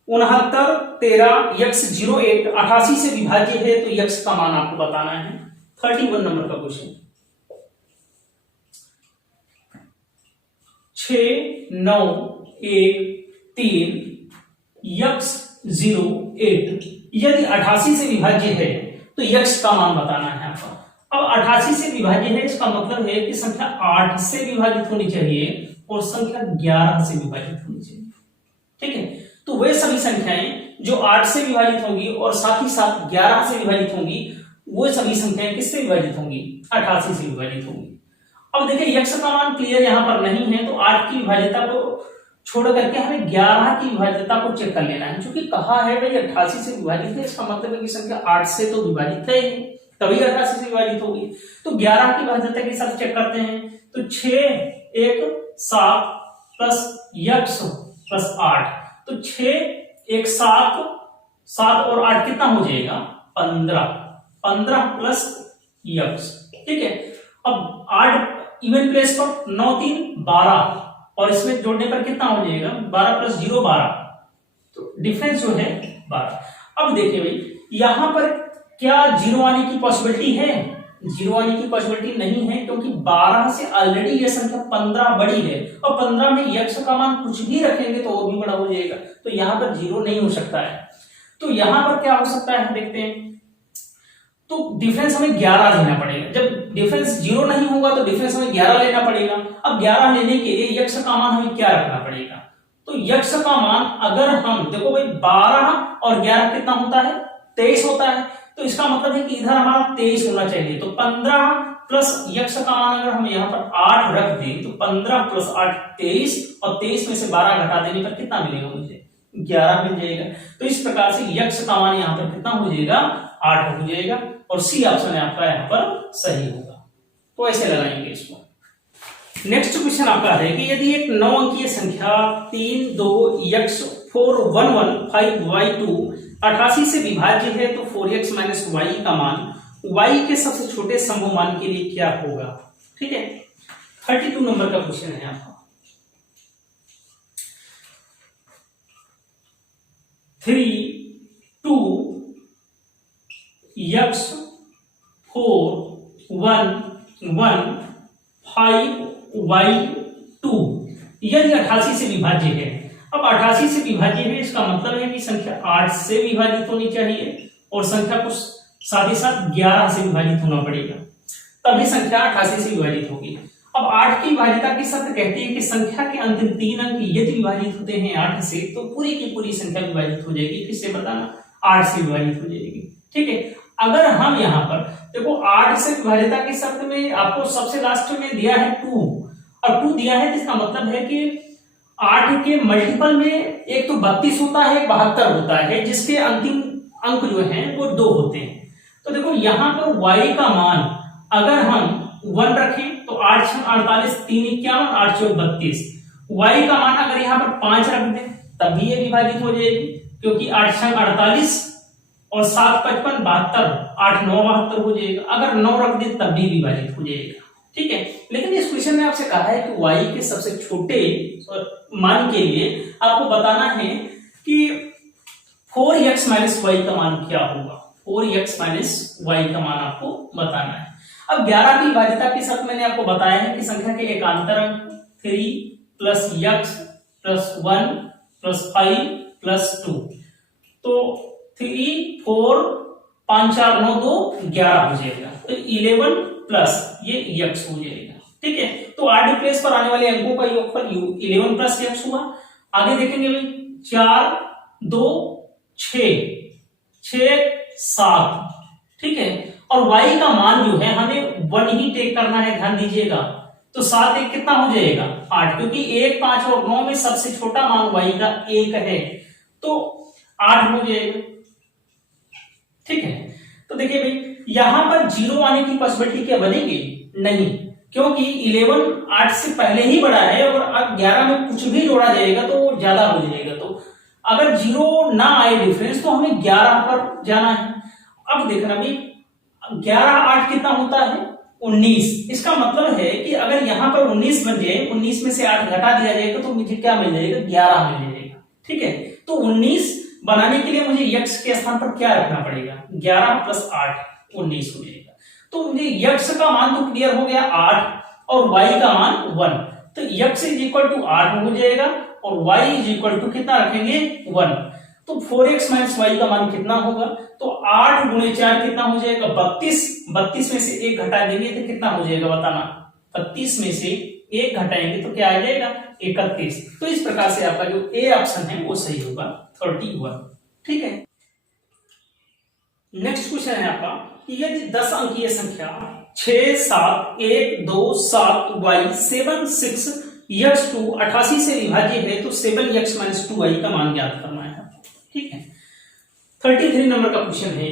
69 13 x 08 88 से विभाज्य है तो x का मान आपको बताना है। 31 नंबर का क्वेश्चन 6 9 1 3 x 08 यदि 88 से विभाज्य है तो x का मान बताना है आपको। अब 88 से विभाज्य है इसका मतलब है कि संख्या 8 से विभाजित होनी चाहिए और संख्या 11 से विभाजित होनी चाहिए। ठीक है, तो वे सभी संख्याएं जो 8 से विभाजित होंगी और साथ ही साथ 11 से विभाजित होंगी वो सभी संख्याएं किससे विभाजित होंगी 88 से विभाजित होंगी। अब देखिए x का मान क्लियर यहां पर नहीं है तो 8 की विभाज्यता को छोड़ करके हमें 11 की विभाज्यता को चेक कर लेना है। क्योंकि कहा है भाई 88 से विभाजित है, इसका मतलब है कि संख्या 8 से तो विभाजित है तभी 88 से विभाजित होगी। तो 11 की विभाज्यता के साथ चेक करते हैं तो 6 1 7 प्लस x प्लस 8 तो 6 1 7 7 और 8 कितना हो जाएगा 15 प्लस x। ठीक है, अब 8 इवन प्लेस पर 9 3 12 और इसमें जोड़ने पर कितना हो जाएगा 12 प्लस 0 12, तो डिफरेंस जो है 12। अब देखिए भाई यहां पर क्या 0 आने की पॉसिबिलिटी है, 0 आने की पॉसिबिलिटी नहीं है क्योंकि 12 से ऑलरेडी ये संख्या 15 बड़ी है और 15 में x का मान कुछ भी रखेंगे तो और भी बड़ा हो जाएगा, तो यहां पर 0 नहीं हो सकता है। तो यहां पर क्या हो सकता है देखते हैं, तो डिफरेंस हमें 11 लेना पड़ेगा। जब डिफरेंस 0 नहीं होगा तो डिफरेंस हमें 11 लेना पड़ेगा। अब 11 लेने के लिए x का मान हमें क्या रखना पड़ेगा, तो x का मान अगर हम देखो भाई 12 और 11 कितना होता है 23 होता है, तो इसका मतलब है कि इधर हमारा 23 होना चाहिए। तो 15 प्लस x का मान अगर हम यहाँ पर 8 रख दें तो 15 प्लस 8 23 और 23 में से 12 घटा देने पर कितना मिलेगा मुझे 11 मिल जाएगा। तो इस प्रकार से x का मान यहाँ पर कितना हो जाएगा 8 हो जाएगा और सी ऑप्शन है आपका यहाँ पर सही होगा। तो ऐसे लगाएंगे इसको। नेक्स्ट क्वेश्चन आपका है कि यदि एक 9 अंकीय संख्या 3 2 x 4 1 1 5 y 2 88 से विभाज्य है तो 4x माइनस वाई का मान y के सबसे छोटे संभव मान के लिए क्या होगा। ठीक है, 32 नंबर का क्वेश्चन है आपका। 3 2 x 4 1 1 5 y 2 यदि 88 से विभाज्य है। अब 88 से विभाज्य है इसका मतलब है कि संख्या 8 से विभाजित होनी चाहिए और संख्या को साथ ही साथ 11 से विभाजित होना पड़ेगा, तभी संख्या 88 से विभाजित होगी। अब 8 की विभाज्यता की शर्त कहती है कि संख्या के अंतिम 3 अंक यदि विभाजित होते हैं 8 से तो पूरी की पूरी संख्या विभाजित हो जाएगी। किससे बताना 8 से विभाजित हो जाएगी। ठीक है, अगर हम यहाँ पर देखो 8 से विभाज्यता की शर्त में आपको सबसे लास्ट में दिया है 2 और 2 दिया है, इसका मतलब है कि 8 के मल्टीपल में एक तो 32 होता है 72 होता है जिसके अंतिम अंक जो हैं वो 2 होते हैं। तो देखो यहाँ पर y का मान अगर हम 1 रखें तो 8 6 48 3 51 8 4 32, y का मान अगर यहाँ पर 5 रख दें तब भी ये विभाजित हो जाएगी क्योंकि 8 6 48 और 7 55 72 8 9 72 हो जाएगा। अगर 9 रख दें तब भी विभाजित हो जाएगा। ठीक है, लेकिन इस क्वेश्चन में आपसे कहा है कि y के सबसे छोटे मान के लिए आपको बताना है कि 4x माइनस वाई का मान क्या होगा। 4x माइनस वाई का मान आपको बताना है। अब 11 की विभाज्यता के साथ मैंने आपको बताया है कि संख्या के एकांतर अंक 3 plus x plus 1 plus 5 plus 2, तो 3 4 5 4 9 2 11 हो जाएगा। तो 11 प्लस ये x हो जाएगा। ठीक है, तो r प्लेस पर आने वाले अंकों का योगफल 11 प्लस x हुआ। आगे देखेंगे भाई 4 2 6 6 7। ठीक है, और y का मान जो है हमें 1 ही टेक करना है, ध्यान दीजिएगा। तो 7 1 कितना हो जाएगा 8, क्योंकि 1 5 और 9 में सबसे छोटा मान y का 1 है तो 8 हो जाएगा। ठीक है, तो देखिए भाई यहां पर 0 आने की पॉसिबिलिटी क्या बनेगी नहीं, क्योंकि 11 8 से पहले ही बड़ा है और अब 11 में कुछ भी जोड़ा जाएगा तो वो ज्यादा हो जाएगा। तो अगर 0 ना आए डिफरेंस तो हमें 11 पर जाना है। अब देखना भाई 11 8 कितना होता है 19। इसका मतलब है कि अगर यहां पर 19 बन जाए, 19 में से 8 घटा दिया जाएगा तो मुझे क्या मिल जाएगा 11 मिल जाएगा। ठीक है, तो 19 बनाने के लिए मुझे x के स्थान पर क्या रखना पड़ेगा 11 प्लस 8 19 हो जाएगा। तो मुझे x का मान तो क्लियर हो गया 8 और y का मान 1। तो x इज इक्वल टू 8 हो जाएगा और y इज इक्वल टू कितना रखेंगे 1। तो 4x माइनस y का मान कितना होगा, तो 8 गुणे 4 कितना हो जाएगा 32। 32 में से 1 घटा देंगे तो कितना हो जाएगा बताना, 32 में से 1 घटाएंगे तो क्या आ जाएगा 31। तो इस प्रकार से आपका जो ए ऑप्शन है वो सही होगा 31। ठीक है, नेक्स्ट क्वेश्चन है आपका, यदि 10 अंकीय संख्या 6 7 1 2 7 y 7 6 x 2 88 से विभाज्य है तो 7x माइनस 2y का मान ज्ञात करना है। ठीक है, 33 नंबर का क्वेश्चन है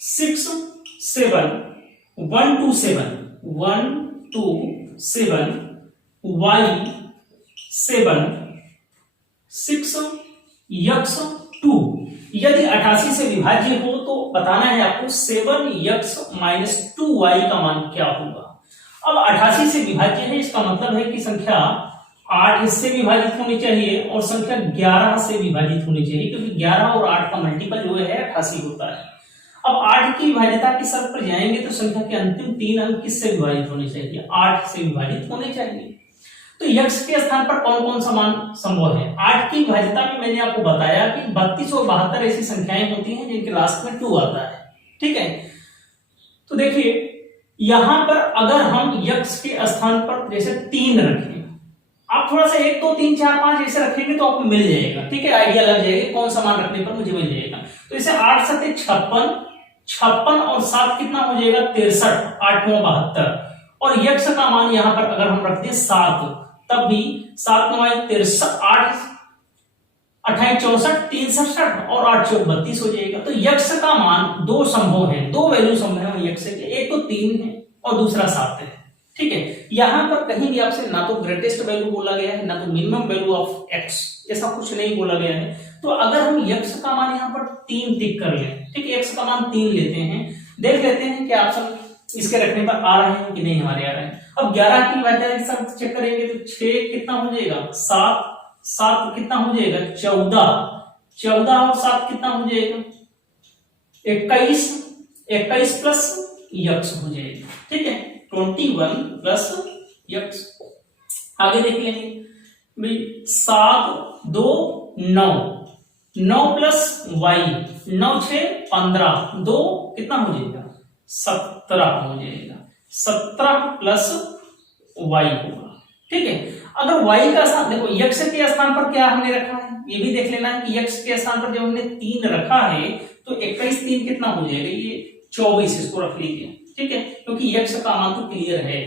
6 7 1 2 7 1 2 7 y 7 6 x 2 यदि 88 से विभाज्य हो तो बताना है आपको 7x माइनस 2y का मान क्या होगा। अब 88 से विभाज्य है, इसका मतलब है कि संख्या 8 इससे विभाजित होनी चाहिए और संख्या 11 से विभाजित होनी चाहिए, क्योंकि 11 और 8 का मल्टीपल जो है 88 होता है। अब 8 की विभाज्यता की शर्त पर जाएंगे तो संख्या के अंतिम 3 अंक किससे विभाजित होने चाहिए 8 से विभाजित होने चाहिए। तो x के स्थान पर कौन कौन सा मान संभव है। 8 की विभाज्यता में मैंने आपको बताया कि 32 और 72 ऐसी संख्याएं होती हैं जिनके लास्ट में 2 आता है। ठीक है, तो देखिए यहां पर अगर हम x के स्थान पर जैसे 3 रखें, आप थोड़ा सा 1 2 3 4 5 ऐसे रखेंगे तो आपको मिल जाएगा। ठीक है, आइडिया लग जाएगा कौन सा मान रखने पर मुझे मिल जाएगा। तो इसे 8 7 56 56 और 7 कितना हो जाएगा 63 8 9 72 और x का मान यहां पर अगर हम रख दें 7 तब भी 7 9 63 8 28 64 3 67 और 8 4 32 हो जाएगा। तो x का मान 2 संभव है, 2 वैल्यू संभव है x के, एक तो 3 है और दूसरा 7 है। ठीक है, यहां पर कहीं भी आपसे ना तो ग्रेटेस्ट वैल्यू बोला गया है ना तो मिनिमम वैल्यू ऑफ x, ऐसा कुछ नहीं बोला गया है। तो अगर हम x का मान यहां पर 3 टिक कर लें, ठीक है, x का मान 3 लेते हैं, देख लेते हैं कि ऑप्शन इसके रखने पर आ रहे हैं कि नहीं हमारे आ रहे हैं। अब 11 की वैल्यू चेक करेंगे तो 6 कितना हो जाएगा 7 7 कितना हो जाएगा 14 14 और 7 कितना हो जाएगा 21 21 प्लस x हो जाएगा। ठीक है, 21 प्लस x। आगे देख लेंगे भाई 7 2 9 9 प्लस y 9 6 15 2 कितना हो जाएगा 17 हो जाएगा, 17 प्लस y होगा। ठीक है, अगर y का स्थान देखो x के स्थान पर क्या हमने रखा है ये भी देख लेना है कि x के स्थान पर जब हमने 3 रखा है तो 21 3 कितना हो जाएगा ये 24, इसको रख लीजिए। ठीक है, क्योंकि x का मान तो क्लियर है,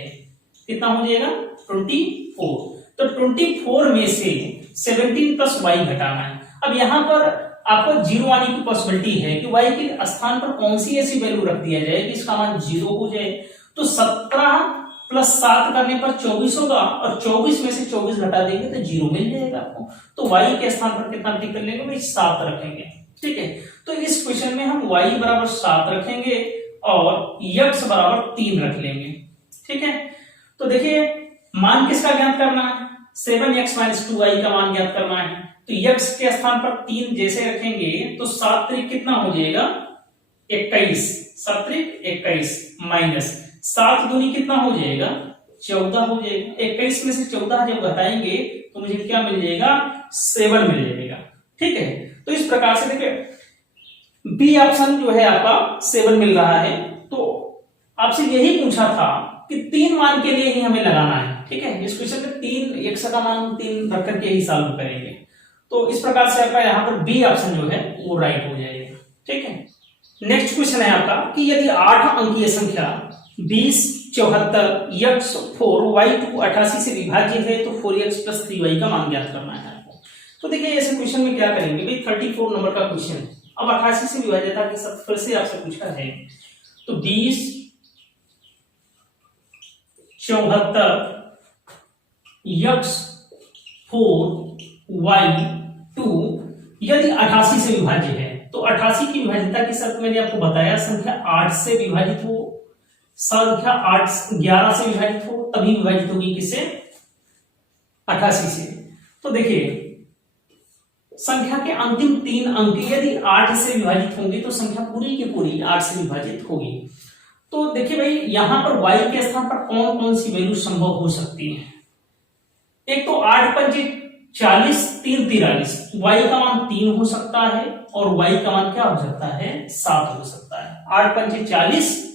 कितना हो जाएगा 24। तो 24 में से 17 प्लस y घटाना है। अब यहां पर आपको 0 आने की पॉसिबिलिटी है कि y के स्थान पर कौन सी ऐसी वैल्यू रख दिया जाए कि इसका मान 0 हो जाए। तो 17 प्लस 7 करने पर 24 होगा और 24 में से 24 घटा देंगे तो 0 मिल जाएगा आपको। तो y के स्थान पर कितना टिक कर लेंगे भाई 7 रखेंगे। ठीक है, तो इस क्वेश्चन में हम y बराबर 7 रखेंगे और x बराबर 3 रख लेंगे। ठीक है, तो देखिए मान किसका ज्ञात करना है 7x माइनस 2y का मान ज्ञात करना है। तो x के स्थान पर 3 जैसे रखेंगे तो 7 3 कितना हो जाएगा 21, 7 3 21 माइनस 7 दूनी कितना हो जाएगा 14 हो जाएगा। 21 में से 14 जब घटाएंगे तो मुझे क्या मिल जाएगा 7 मिल जाएगा। ठीक है, तो इस प्रकार से देखिए बी ऑप्शन जो है आपका 7 मिल रहा है। तो आपसे यही पूछा था कि 3 मान के लिए ही हमें लगाना है। ठीक है, इस क्वेश्चन में 3 x का मान 3 रख करके ही सॉल्व करेंगे। तो इस प्रकार से आपका यहाँ पर बी ऑप्शन जो है वो राइट हो जाएगा। ठीक है, नेक्स्ट क्वेश्चन है आपका कि यदि 8 अंकीय संख्या 20 74 x 4 y 2 88 से विभाज्य है तो 4x प्लस 3y का मान ज्ञात करना है आपको। तो देखिए ऐसे क्वेश्चन में क्या करेंगे भाई 34 नंबर का क्वेश्चन, अब 88 से विभाज्यता के साथ फिर से आपसे पूछा है। तो 20 74 x4y2 यदि 88 से विभाज्य है तो 88 की विभाज्यता की शर्त मैंने आपको बताया, संख्या 8 से विभाजित हो, संख्या 11 से विभाजित हो तभी विभाजित होगी किससे, 88 से। तो देखिए संख्या के अंतिम 3 अंक यदि 8 से विभाजित होंगे तो संख्या पूरी की पूरी 8 से विभाजित होगी। तो देखिए भाई यहां पर y के स्थान पर कौन कौन सी वैल्यू संभव हो सकती है। एक तो 8 पंजे 40, 3 43, y का मान 3 हो सकता है और y का मान क्या हो सकता है, 7 हो सकता है। 8 पंजे 40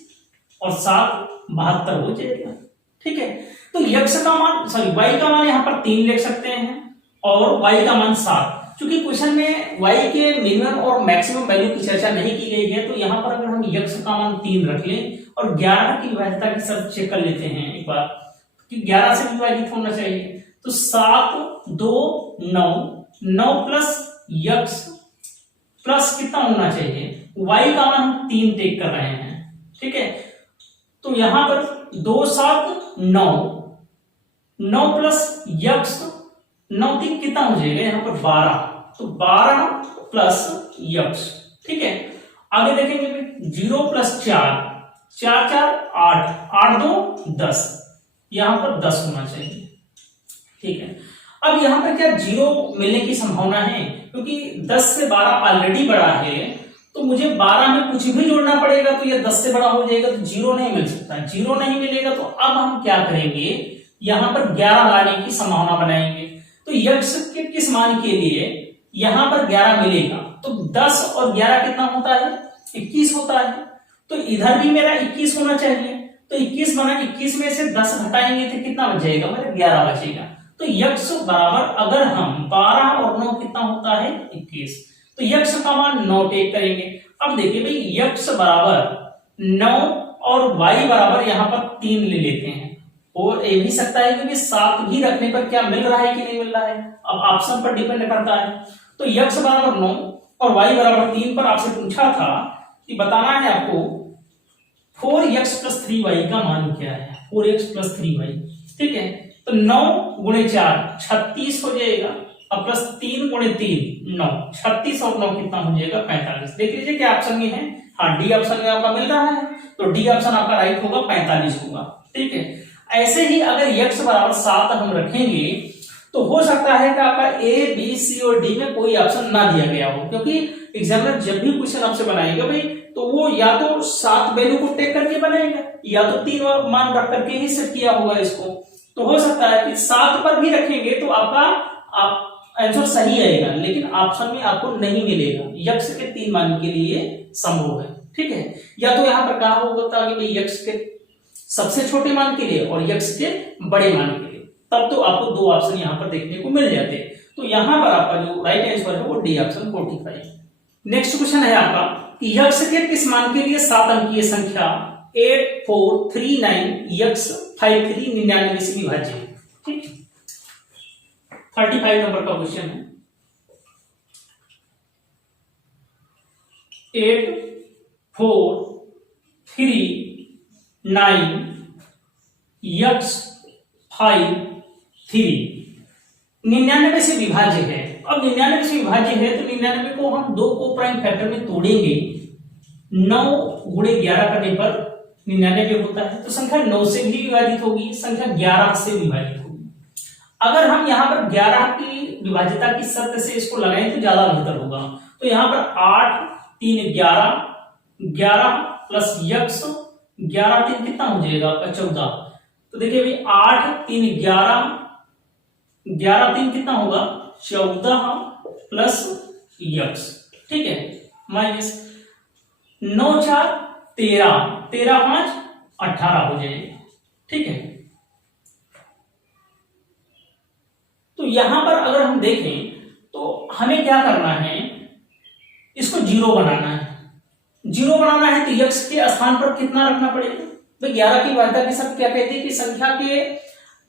और 7 72 हो जाएगा। ठीक है, तो y का मान यहाँ पर 3 लिख सकते हैं और y का मान 7। क्योंकि क्वेश्चन में y के मिनिमम और मैक्सिमम वैल्यू की चर्चा नहीं की गई है, तो यहाँ पर अगर हम x का मान 3 रख लें और 11 की विभाज्यता की शर्त चेक कर लेते हैं एक बार कि 11 से विभाजित होना चाहिए, तो 7 2 9 9 प्लस x प्लस कितना होना चाहिए, y का मान हम 3 टेक कर रहे हैं। ठीक है, तो यहां पर 2 7 9 9 प्लस x 9 3 कितना हो जाएगा यहाँ पर 12, तो 12 प्लस x। ठीक है, आगे देखेंगे 0 प्लस 4 4 4 8 8 2 10, यहां पर 10 होना चाहिए। ठीक है, अब यहां पर क्या 0 मिलने की संभावना है, क्योंकि 10 से 12 ऑलरेडी बड़ा है, तो मुझे 12 में कुछ भी जोड़ना पड़ेगा तो ये 10 से बड़ा हो जाएगा, तो 0 नहीं मिल सकता। 0 नहीं मिलेगा तो अब हम क्या करेंगे, यहां पर 11 लाने की संभावना बनाएंगे। तो x के किस मान के लिए यहां पर 11 मिलेगा, तो 10 और 11 कितना होता है, 21 होता है। तो इधर भी मेरा 21 होना चाहिए, तो 21 बना, 21 में से 10 घटाएंगे तो कितना बच जाएगा, मेरा 11 बचेगा। तो x बराबर अगर हम 12 और 9 कितना होता है 21, तो x का मान 9 टेक करेंगे। अब देखिए भाई x बराबर 9 और y बराबर यहाँ पर 3 ले लेते हैं, और ये भी सकता है क्योंकि 7 भी रखने पर क्या मिल रहा है कि नहीं मिल रहा है, अब ऑप्शन पर डिपेंड करता है। तो x बराबर 9 और y बराबर 3 पर आपसे पूछा था कि बताना है आपको 4x प्लस 3y का मान क्या है, 4x प्लस 3y। ठीक है, तो 9 गुणे 4 36 हो जाएगा, और प्लस 3 गुणे 3 9, 36 और 9 कितना हो जाएगा 45। देख लीजिए क्या ऑप्शन में है, हाँ डी ऑप्शन में आपका मिल रहा है, तो डी ऑप्शन आपका राइट होगा, 45 होगा। ठीक है, ऐसे ही अगर x बराबर 7 हम रखेंगे तो हो सकता है कि आपका ए बी सी और डी में कोई ऑप्शन ना दिया गया हो, क्योंकि एग्जामिनर जब भी क्वेश्चन आपसे बनाएगा भाई तो वो या तो 7 वैल्यू को टेक करके बनाएगा या तो 3 मान रख करके ही सेट किया होगा इसको। तो हो सकता है कि 7 पर भी रखेंगे तो आपका आंसर सही आएगा, लेकिन ऑप्शन में आपको नहीं मिलेगा, x के 3 मान के लिए संभव है। ठीक है, या तो यहाँ पर कहा होगा कि भाई x के सबसे छोटे मान के लिए और x के बड़े मान के लिए, तब तो आपको 2 ऑप्शन यहाँ पर देखने को मिल जाते हैं। तो यहाँ पर आपका जो राइट आंसर है वो डी ऑप्शन 45। नेक्स्ट क्वेश्चन है आपका कि x के किस मान के लिए 7 अंकीय संख्या 8439x53 99 से विभाज्य है। ठीक, 35 नंबर का क्वेश्चन है। 8439x53 99 से विभाज्य है। अब 99 से विभाज्य है तो 99 को हम 2 को प्राइम फैक्टर में तोड़ेंगे, 9 गुणे 11 करने पर 99 होता है, तो संख्या 9 से भी विभाजित होगी, संख्या 11 से विभाजित होगी। अगर हम यहाँ पर 11 की विभाज्यता की शर्त से इसको लगाएं तो ज्यादा बेहतर होगा। तो यहाँ पर 8 3 11 11 प्लस x 11 3 कितना हो जाएगा आपका 14। तो देखिए भाई 8 3 11 11 3 कितना होगा 14 प्लस x। ठीक है, माइनस 9 4 13 13 5 18 हो जाएगा। ठीक है, तो यहां पर अगर हम देखें तो हमें क्या करना है, इसको 0 बनाना है। 0 बनाना है तो x के स्थान पर कितना रखना पड़ेगा, तो 11 की वार्ता के साथ क्या कहते हैं कि संख्या के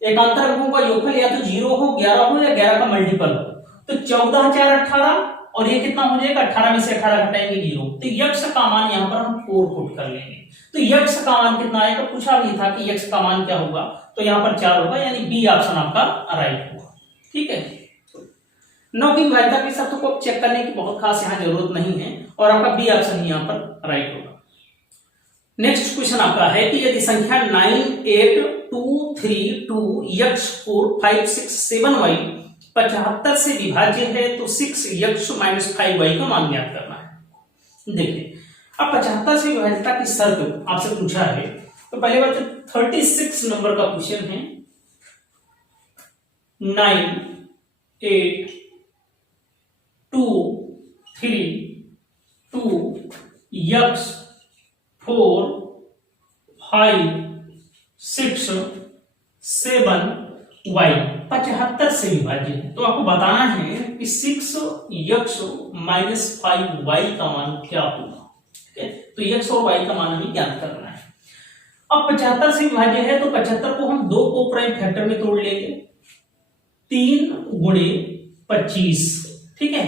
एकांतर अंकों का योगफल या तो 0 हो 11 हो या 11 का मल्टीपल हो। तो 14 4 18 और ये कितना हो जाएगा 18 में से 18 घटाएंगे 0, तो यक्ष का मान यहाँ पर हम 4 पुट कर लेंगे। तो यक्ष का मान कितना आएगा, पूछा भी था कि यक्ष का मान क्या होगा, तो यहाँ पर 4 होगा, यानी बी ऑप्शन आपका राइट होगा। ठीक है, 9 की विभाज्यता के शर्तों को चेक करने की बहुत खास यहाँ जरूरत नहीं है और आपका बी ऑप्शन यहाँ पर राइट होगा। नेक्स्ट क्वेश्चन आपका है कि यदि संख्या 98232 यक्ष 4567y 75 से विभाज्य है तो 6 यक्ष माइनस 5y का मान ज्ञात करना है। देखिए अब 75 से विभाज्यता की शर्त आपसे पूछा है, तो पहले बात 36 नंबर का क्वेश्चन है। 98232 यक्ष 4 5 6 7 y 75 से विभाज्य है। तो आपको बताना है कि 6 यक्ष माइनस 5y का मान क्या होगा। ठीक है, तो यक्ष और y का मान हमें ज्ञात करना है। अब 75 से विभाज्य है तो 75 को हम 2 को प्राइम फैक्टर में तोड़ लेंगे, 3 गुणे 25। ठीक है,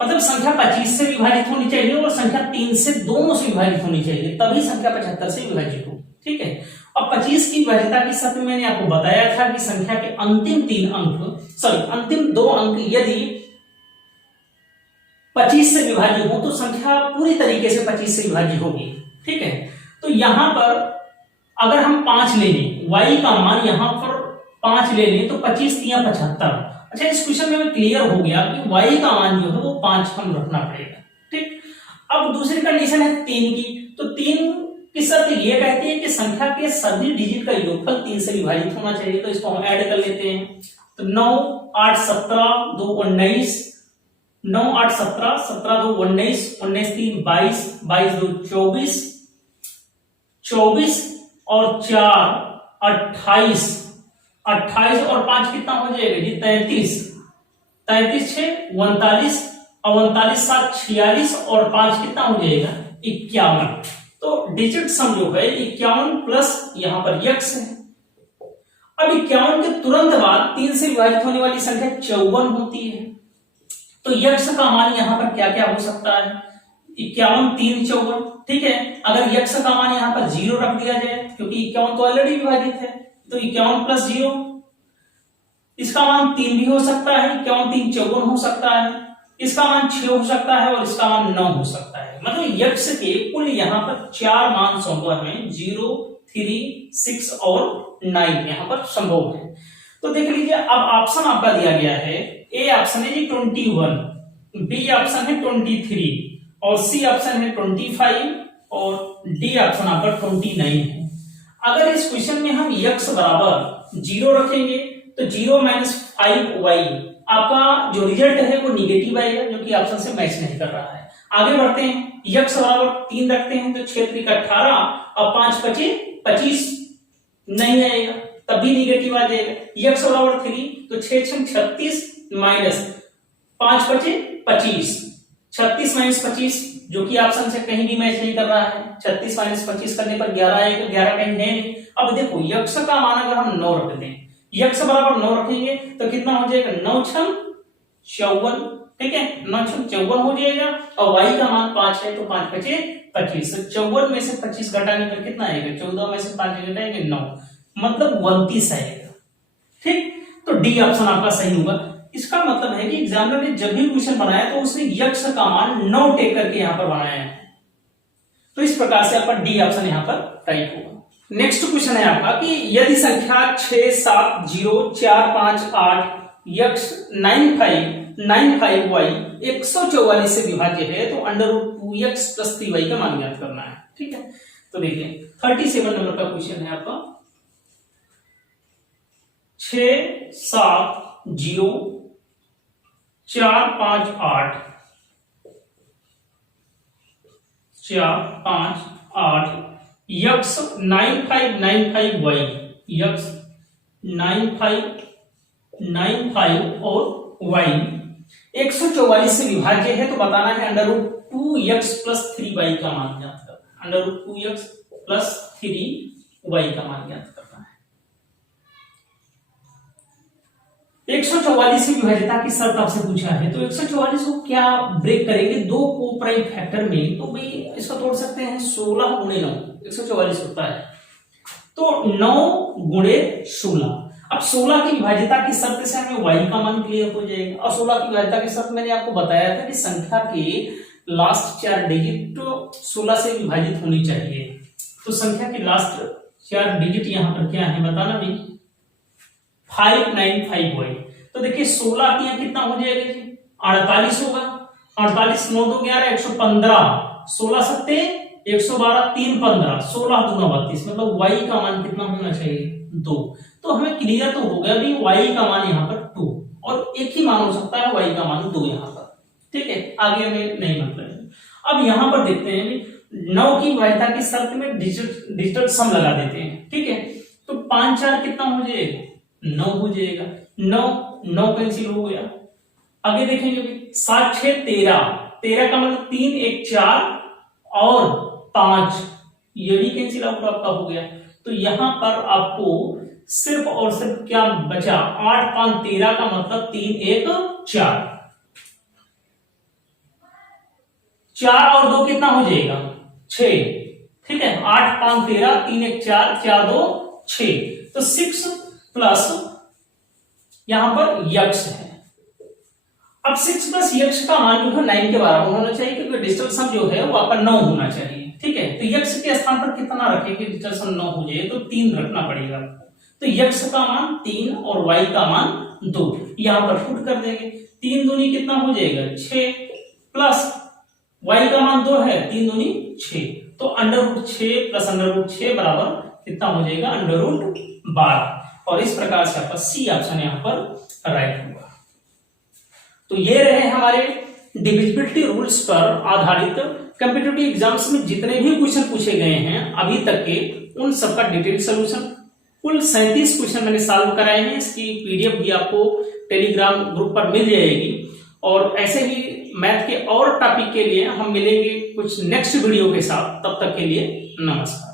मतलब संख्या 25 से विभाजित होनी चाहिए और संख्या 3 से दोनों से विभाजित होनी चाहिए, तभी संख्या 75 से विभाजित हो। ठीक है, अब 25 की विभाज्यता की शर्त मैंने आपको बताया था कि संख्या के अंतिम 2 अंक यदि 25 से विभाज्य हो तो संख्या पूरी तरीके से 25 से विभाज्य होगी। ठीक है, तो यहां पर अगर हम 5 ले लें, y का मान यहां पर 5 ले लें तो 25 3 75। अच्छा, इस क्वेश्चन में क्लियर हो गया कि y का मान जो है वो 5 हम रखना पड़ेगा। ठीक, अब दूसरी कंडीशन है 3 की, तो 3 की शर्त ये कहती है कि संख्या के सभी डिजिट का योगफल 3 से विभाजित होना चाहिए। तो इसको हम ऐड कर लेते हैं, तो 9 8 17 2 19, 9 8 17 17 2 19 19 3 22 22 2 24 24 और 4 28 28 और 5 कितना हो जाएगा जी 33 33 6 39 और 39 7 46 और 5 कितना हो जाएगा 51। तो डिजिट सम जो है 51 प्लस यहां पर यक्ष है। अब 51 के तुरंत बाद 3 से विभाजित होने वाली संख्या 54 होती है, तो यक्ष का मान यहां पर क्या क्या हो सकता है 51 3 54। ठीक है, अगर यक्ष का मान यहां पर 0 रख दिया जाए क्योंकि 51 तो ऑलरेडी विभाजित है, तो 51 प्लस 0, इसका मान 3 भी हो सकता है, 51 3 54 हो सकता है, इसका मान 6 हो सकता है और इसका मान 9 हो सकता है। मतलब यक्ष के कुल यहां पर 4 मान संभव हैं, 0 3 6 और 9 यहां पर संभव है। तो देख लीजिए, अब ऑप्शन आपका दिया गया है, ए ऑप्शन है जी 21, बी ऑप्शन है 23 और सी ऑप्शन है 25 और डी ऑप्शन आपका 29 है। अगर इस क्वेश्चन में हम यक्ष बराबर 0 रखेंगे तो 0 माइनस 5y आपका जो रिजल्ट है वो निगेटिव आएगा, जो कि ऑप्शन से मैच नहीं कर रहा है। आगे बढ़ते हैं, यक्ष बराबर 3 रखते हैं तो 6 3 18 और 5 25 25 नहीं आएगा, तब भी निगेटिव आ जाएगा। यक्ष बराबर 3 तो 6 6 36 माइनस 5 25 25 36 माइनस 25 जो कि ऑप्शन से कहीं भी मैच नहीं कर रहा है। 36 माइनस 25 करने पर 11 आएगा, 11 कहीं है नहीं। अब देखो यक्ष का मान अगर हम 9 रख दें, यक्ष बराबर 9 रखेंगे तो कितना हो जाएगा 9 6 54। ठीक है, 9 6 54 हो जाएगा और y का मान 5 है तो 5 5 25। 54 में से 25 घटाने पर कितना आएगा 14 में से 5 घटाएंगे 9, मतलब 29 आएगा। ठीक, तो डी ऑप्शन आपका सही होगा। इसका मतलब है कि एग्जामिनर ने जब भी क्वेश्चन बनाया तो उसने यक्ष का मान 9 टेक करके यहां पर बनाया है, तो इस प्रकार से आपका डी ऑप्शन यहां पर राइट होगा। नेक्स्ट क्वेश्चन है आपका कि यदि संख्या 6 7 0 4 5 8 यक्ष 95y 144 से विभाज्य है तो √2x + 3y का मान ज्ञात करना है। ठीक है, तो देखिए 37 नंबर का क्वेश्चन है आपका 6 7 0 4 5 8 4 5 8 यक्ष 9595y यक्ष 9595 और y 144 से विभाज्य है तो बताना है √2x + 3y का मान ज्ञात करना है। √2x + 3y का मान ज्ञात करना है। 144 की विभाज्यता की शर्त आपसे पूछा है, तो 144 को क्या ब्रेक करेंगे दो को प्राइम फैक्टर में, तो भाई इसको तोड़ सकते हैं 16 गुणे 9, 144 होता है तो 9 गुणे 16। अब 16 की विभाज्यता की शर्त से हमें y का मान क्लियर हो जाएगा, और 16 की विभाज्यता की शर्त मैंने आपको बताया था कि संख्या के लास्ट 4 डिजिट 16 से विभाजित होनी चाहिए। तो संख्या की लास्ट 4 डिजिट यहाँ पर क्या है बताना भी, 595y। तो देखिए 16 की यहाँ कितना हो जाएगा जी, 48 होगा, 48 9 2 11 115, 16 सत्ते 112 3 15, 16 दूना 32, मतलब y का मान कितना होना चाहिए 2। तो हमें क्लियर तो हो गया भी y का मान यहाँ पर 2, और एक ही मान हो सकता है y का मान 2 यहाँ पर, ठीक है, आगे हमें नहीं मतलब। अब यहाँ पर देखते हैं भी 9 की विभाज्यता की शर्त में डिजिटल सम लगा देते हैं, ठीक है, तो 5 4 कितना हो जाएगा 9 हो जाएगा, 9 कैंसिल हो गया। आगे देखेंगे 7 6 13, 13 का मतलब 3 1 4 और 5, ये भी कैंसिल आउट आपका हो गया। तो यहां पर आपको सिर्फ और सिर्फ क्या बचा, 8 5 13 का मतलब 3 1 4, 4 और 2 कितना हो जाएगा 6, ठीक है, 8 5 13 3 1 4 4 2 6, तो 6 प्लस यहां पर यक्ष है। अब 6 प्लस यक्ष का मान जो है 9 के बराबर होना चाहिए, क्योंकि डिजिटल सम जो है वो आपका 9 होना चाहिए, ठीक है। तो यक्ष के स्थान पर कितना रखें कि डिजिटल सम 9 हो जाए, तो 3 रखना पड़ेगा आपको। तो यक्ष का मान 3 और y का मान 2, यहां पर पुट कर देंगे, 3 दूनी कितना हो जाएगा 6, प्लस y का मान 2 है, 3 दूनी 6, तो √6 प्लस √6 बराबर कितना हो जाएगा √12, और इस प्रकार से आपका सी ऑप्शन यहां पर राइट होगा। तो ये रहे हमारे डिविजिबिलिटी रूल्स पर आधारित कॉम्पिटिटिव एग्जाम्स में जितने भी क्वेश्चन पूछे गए हैं अभी तक के, उन सबका डिटेल सॉल्यूशन, कुल 37 क्वेश्चन मैंने सॉल्व कराए हैं। इसकी पीडीएफ भी आपको टेलीग्राम ग्रुप पर मिल जाएगी, और ऐसे ही मैथ के और टॉपिक के लिए हम मिलेंगे कुछ नेक्स्ट वीडियो के साथ। तब तक के लिए नमस्कार।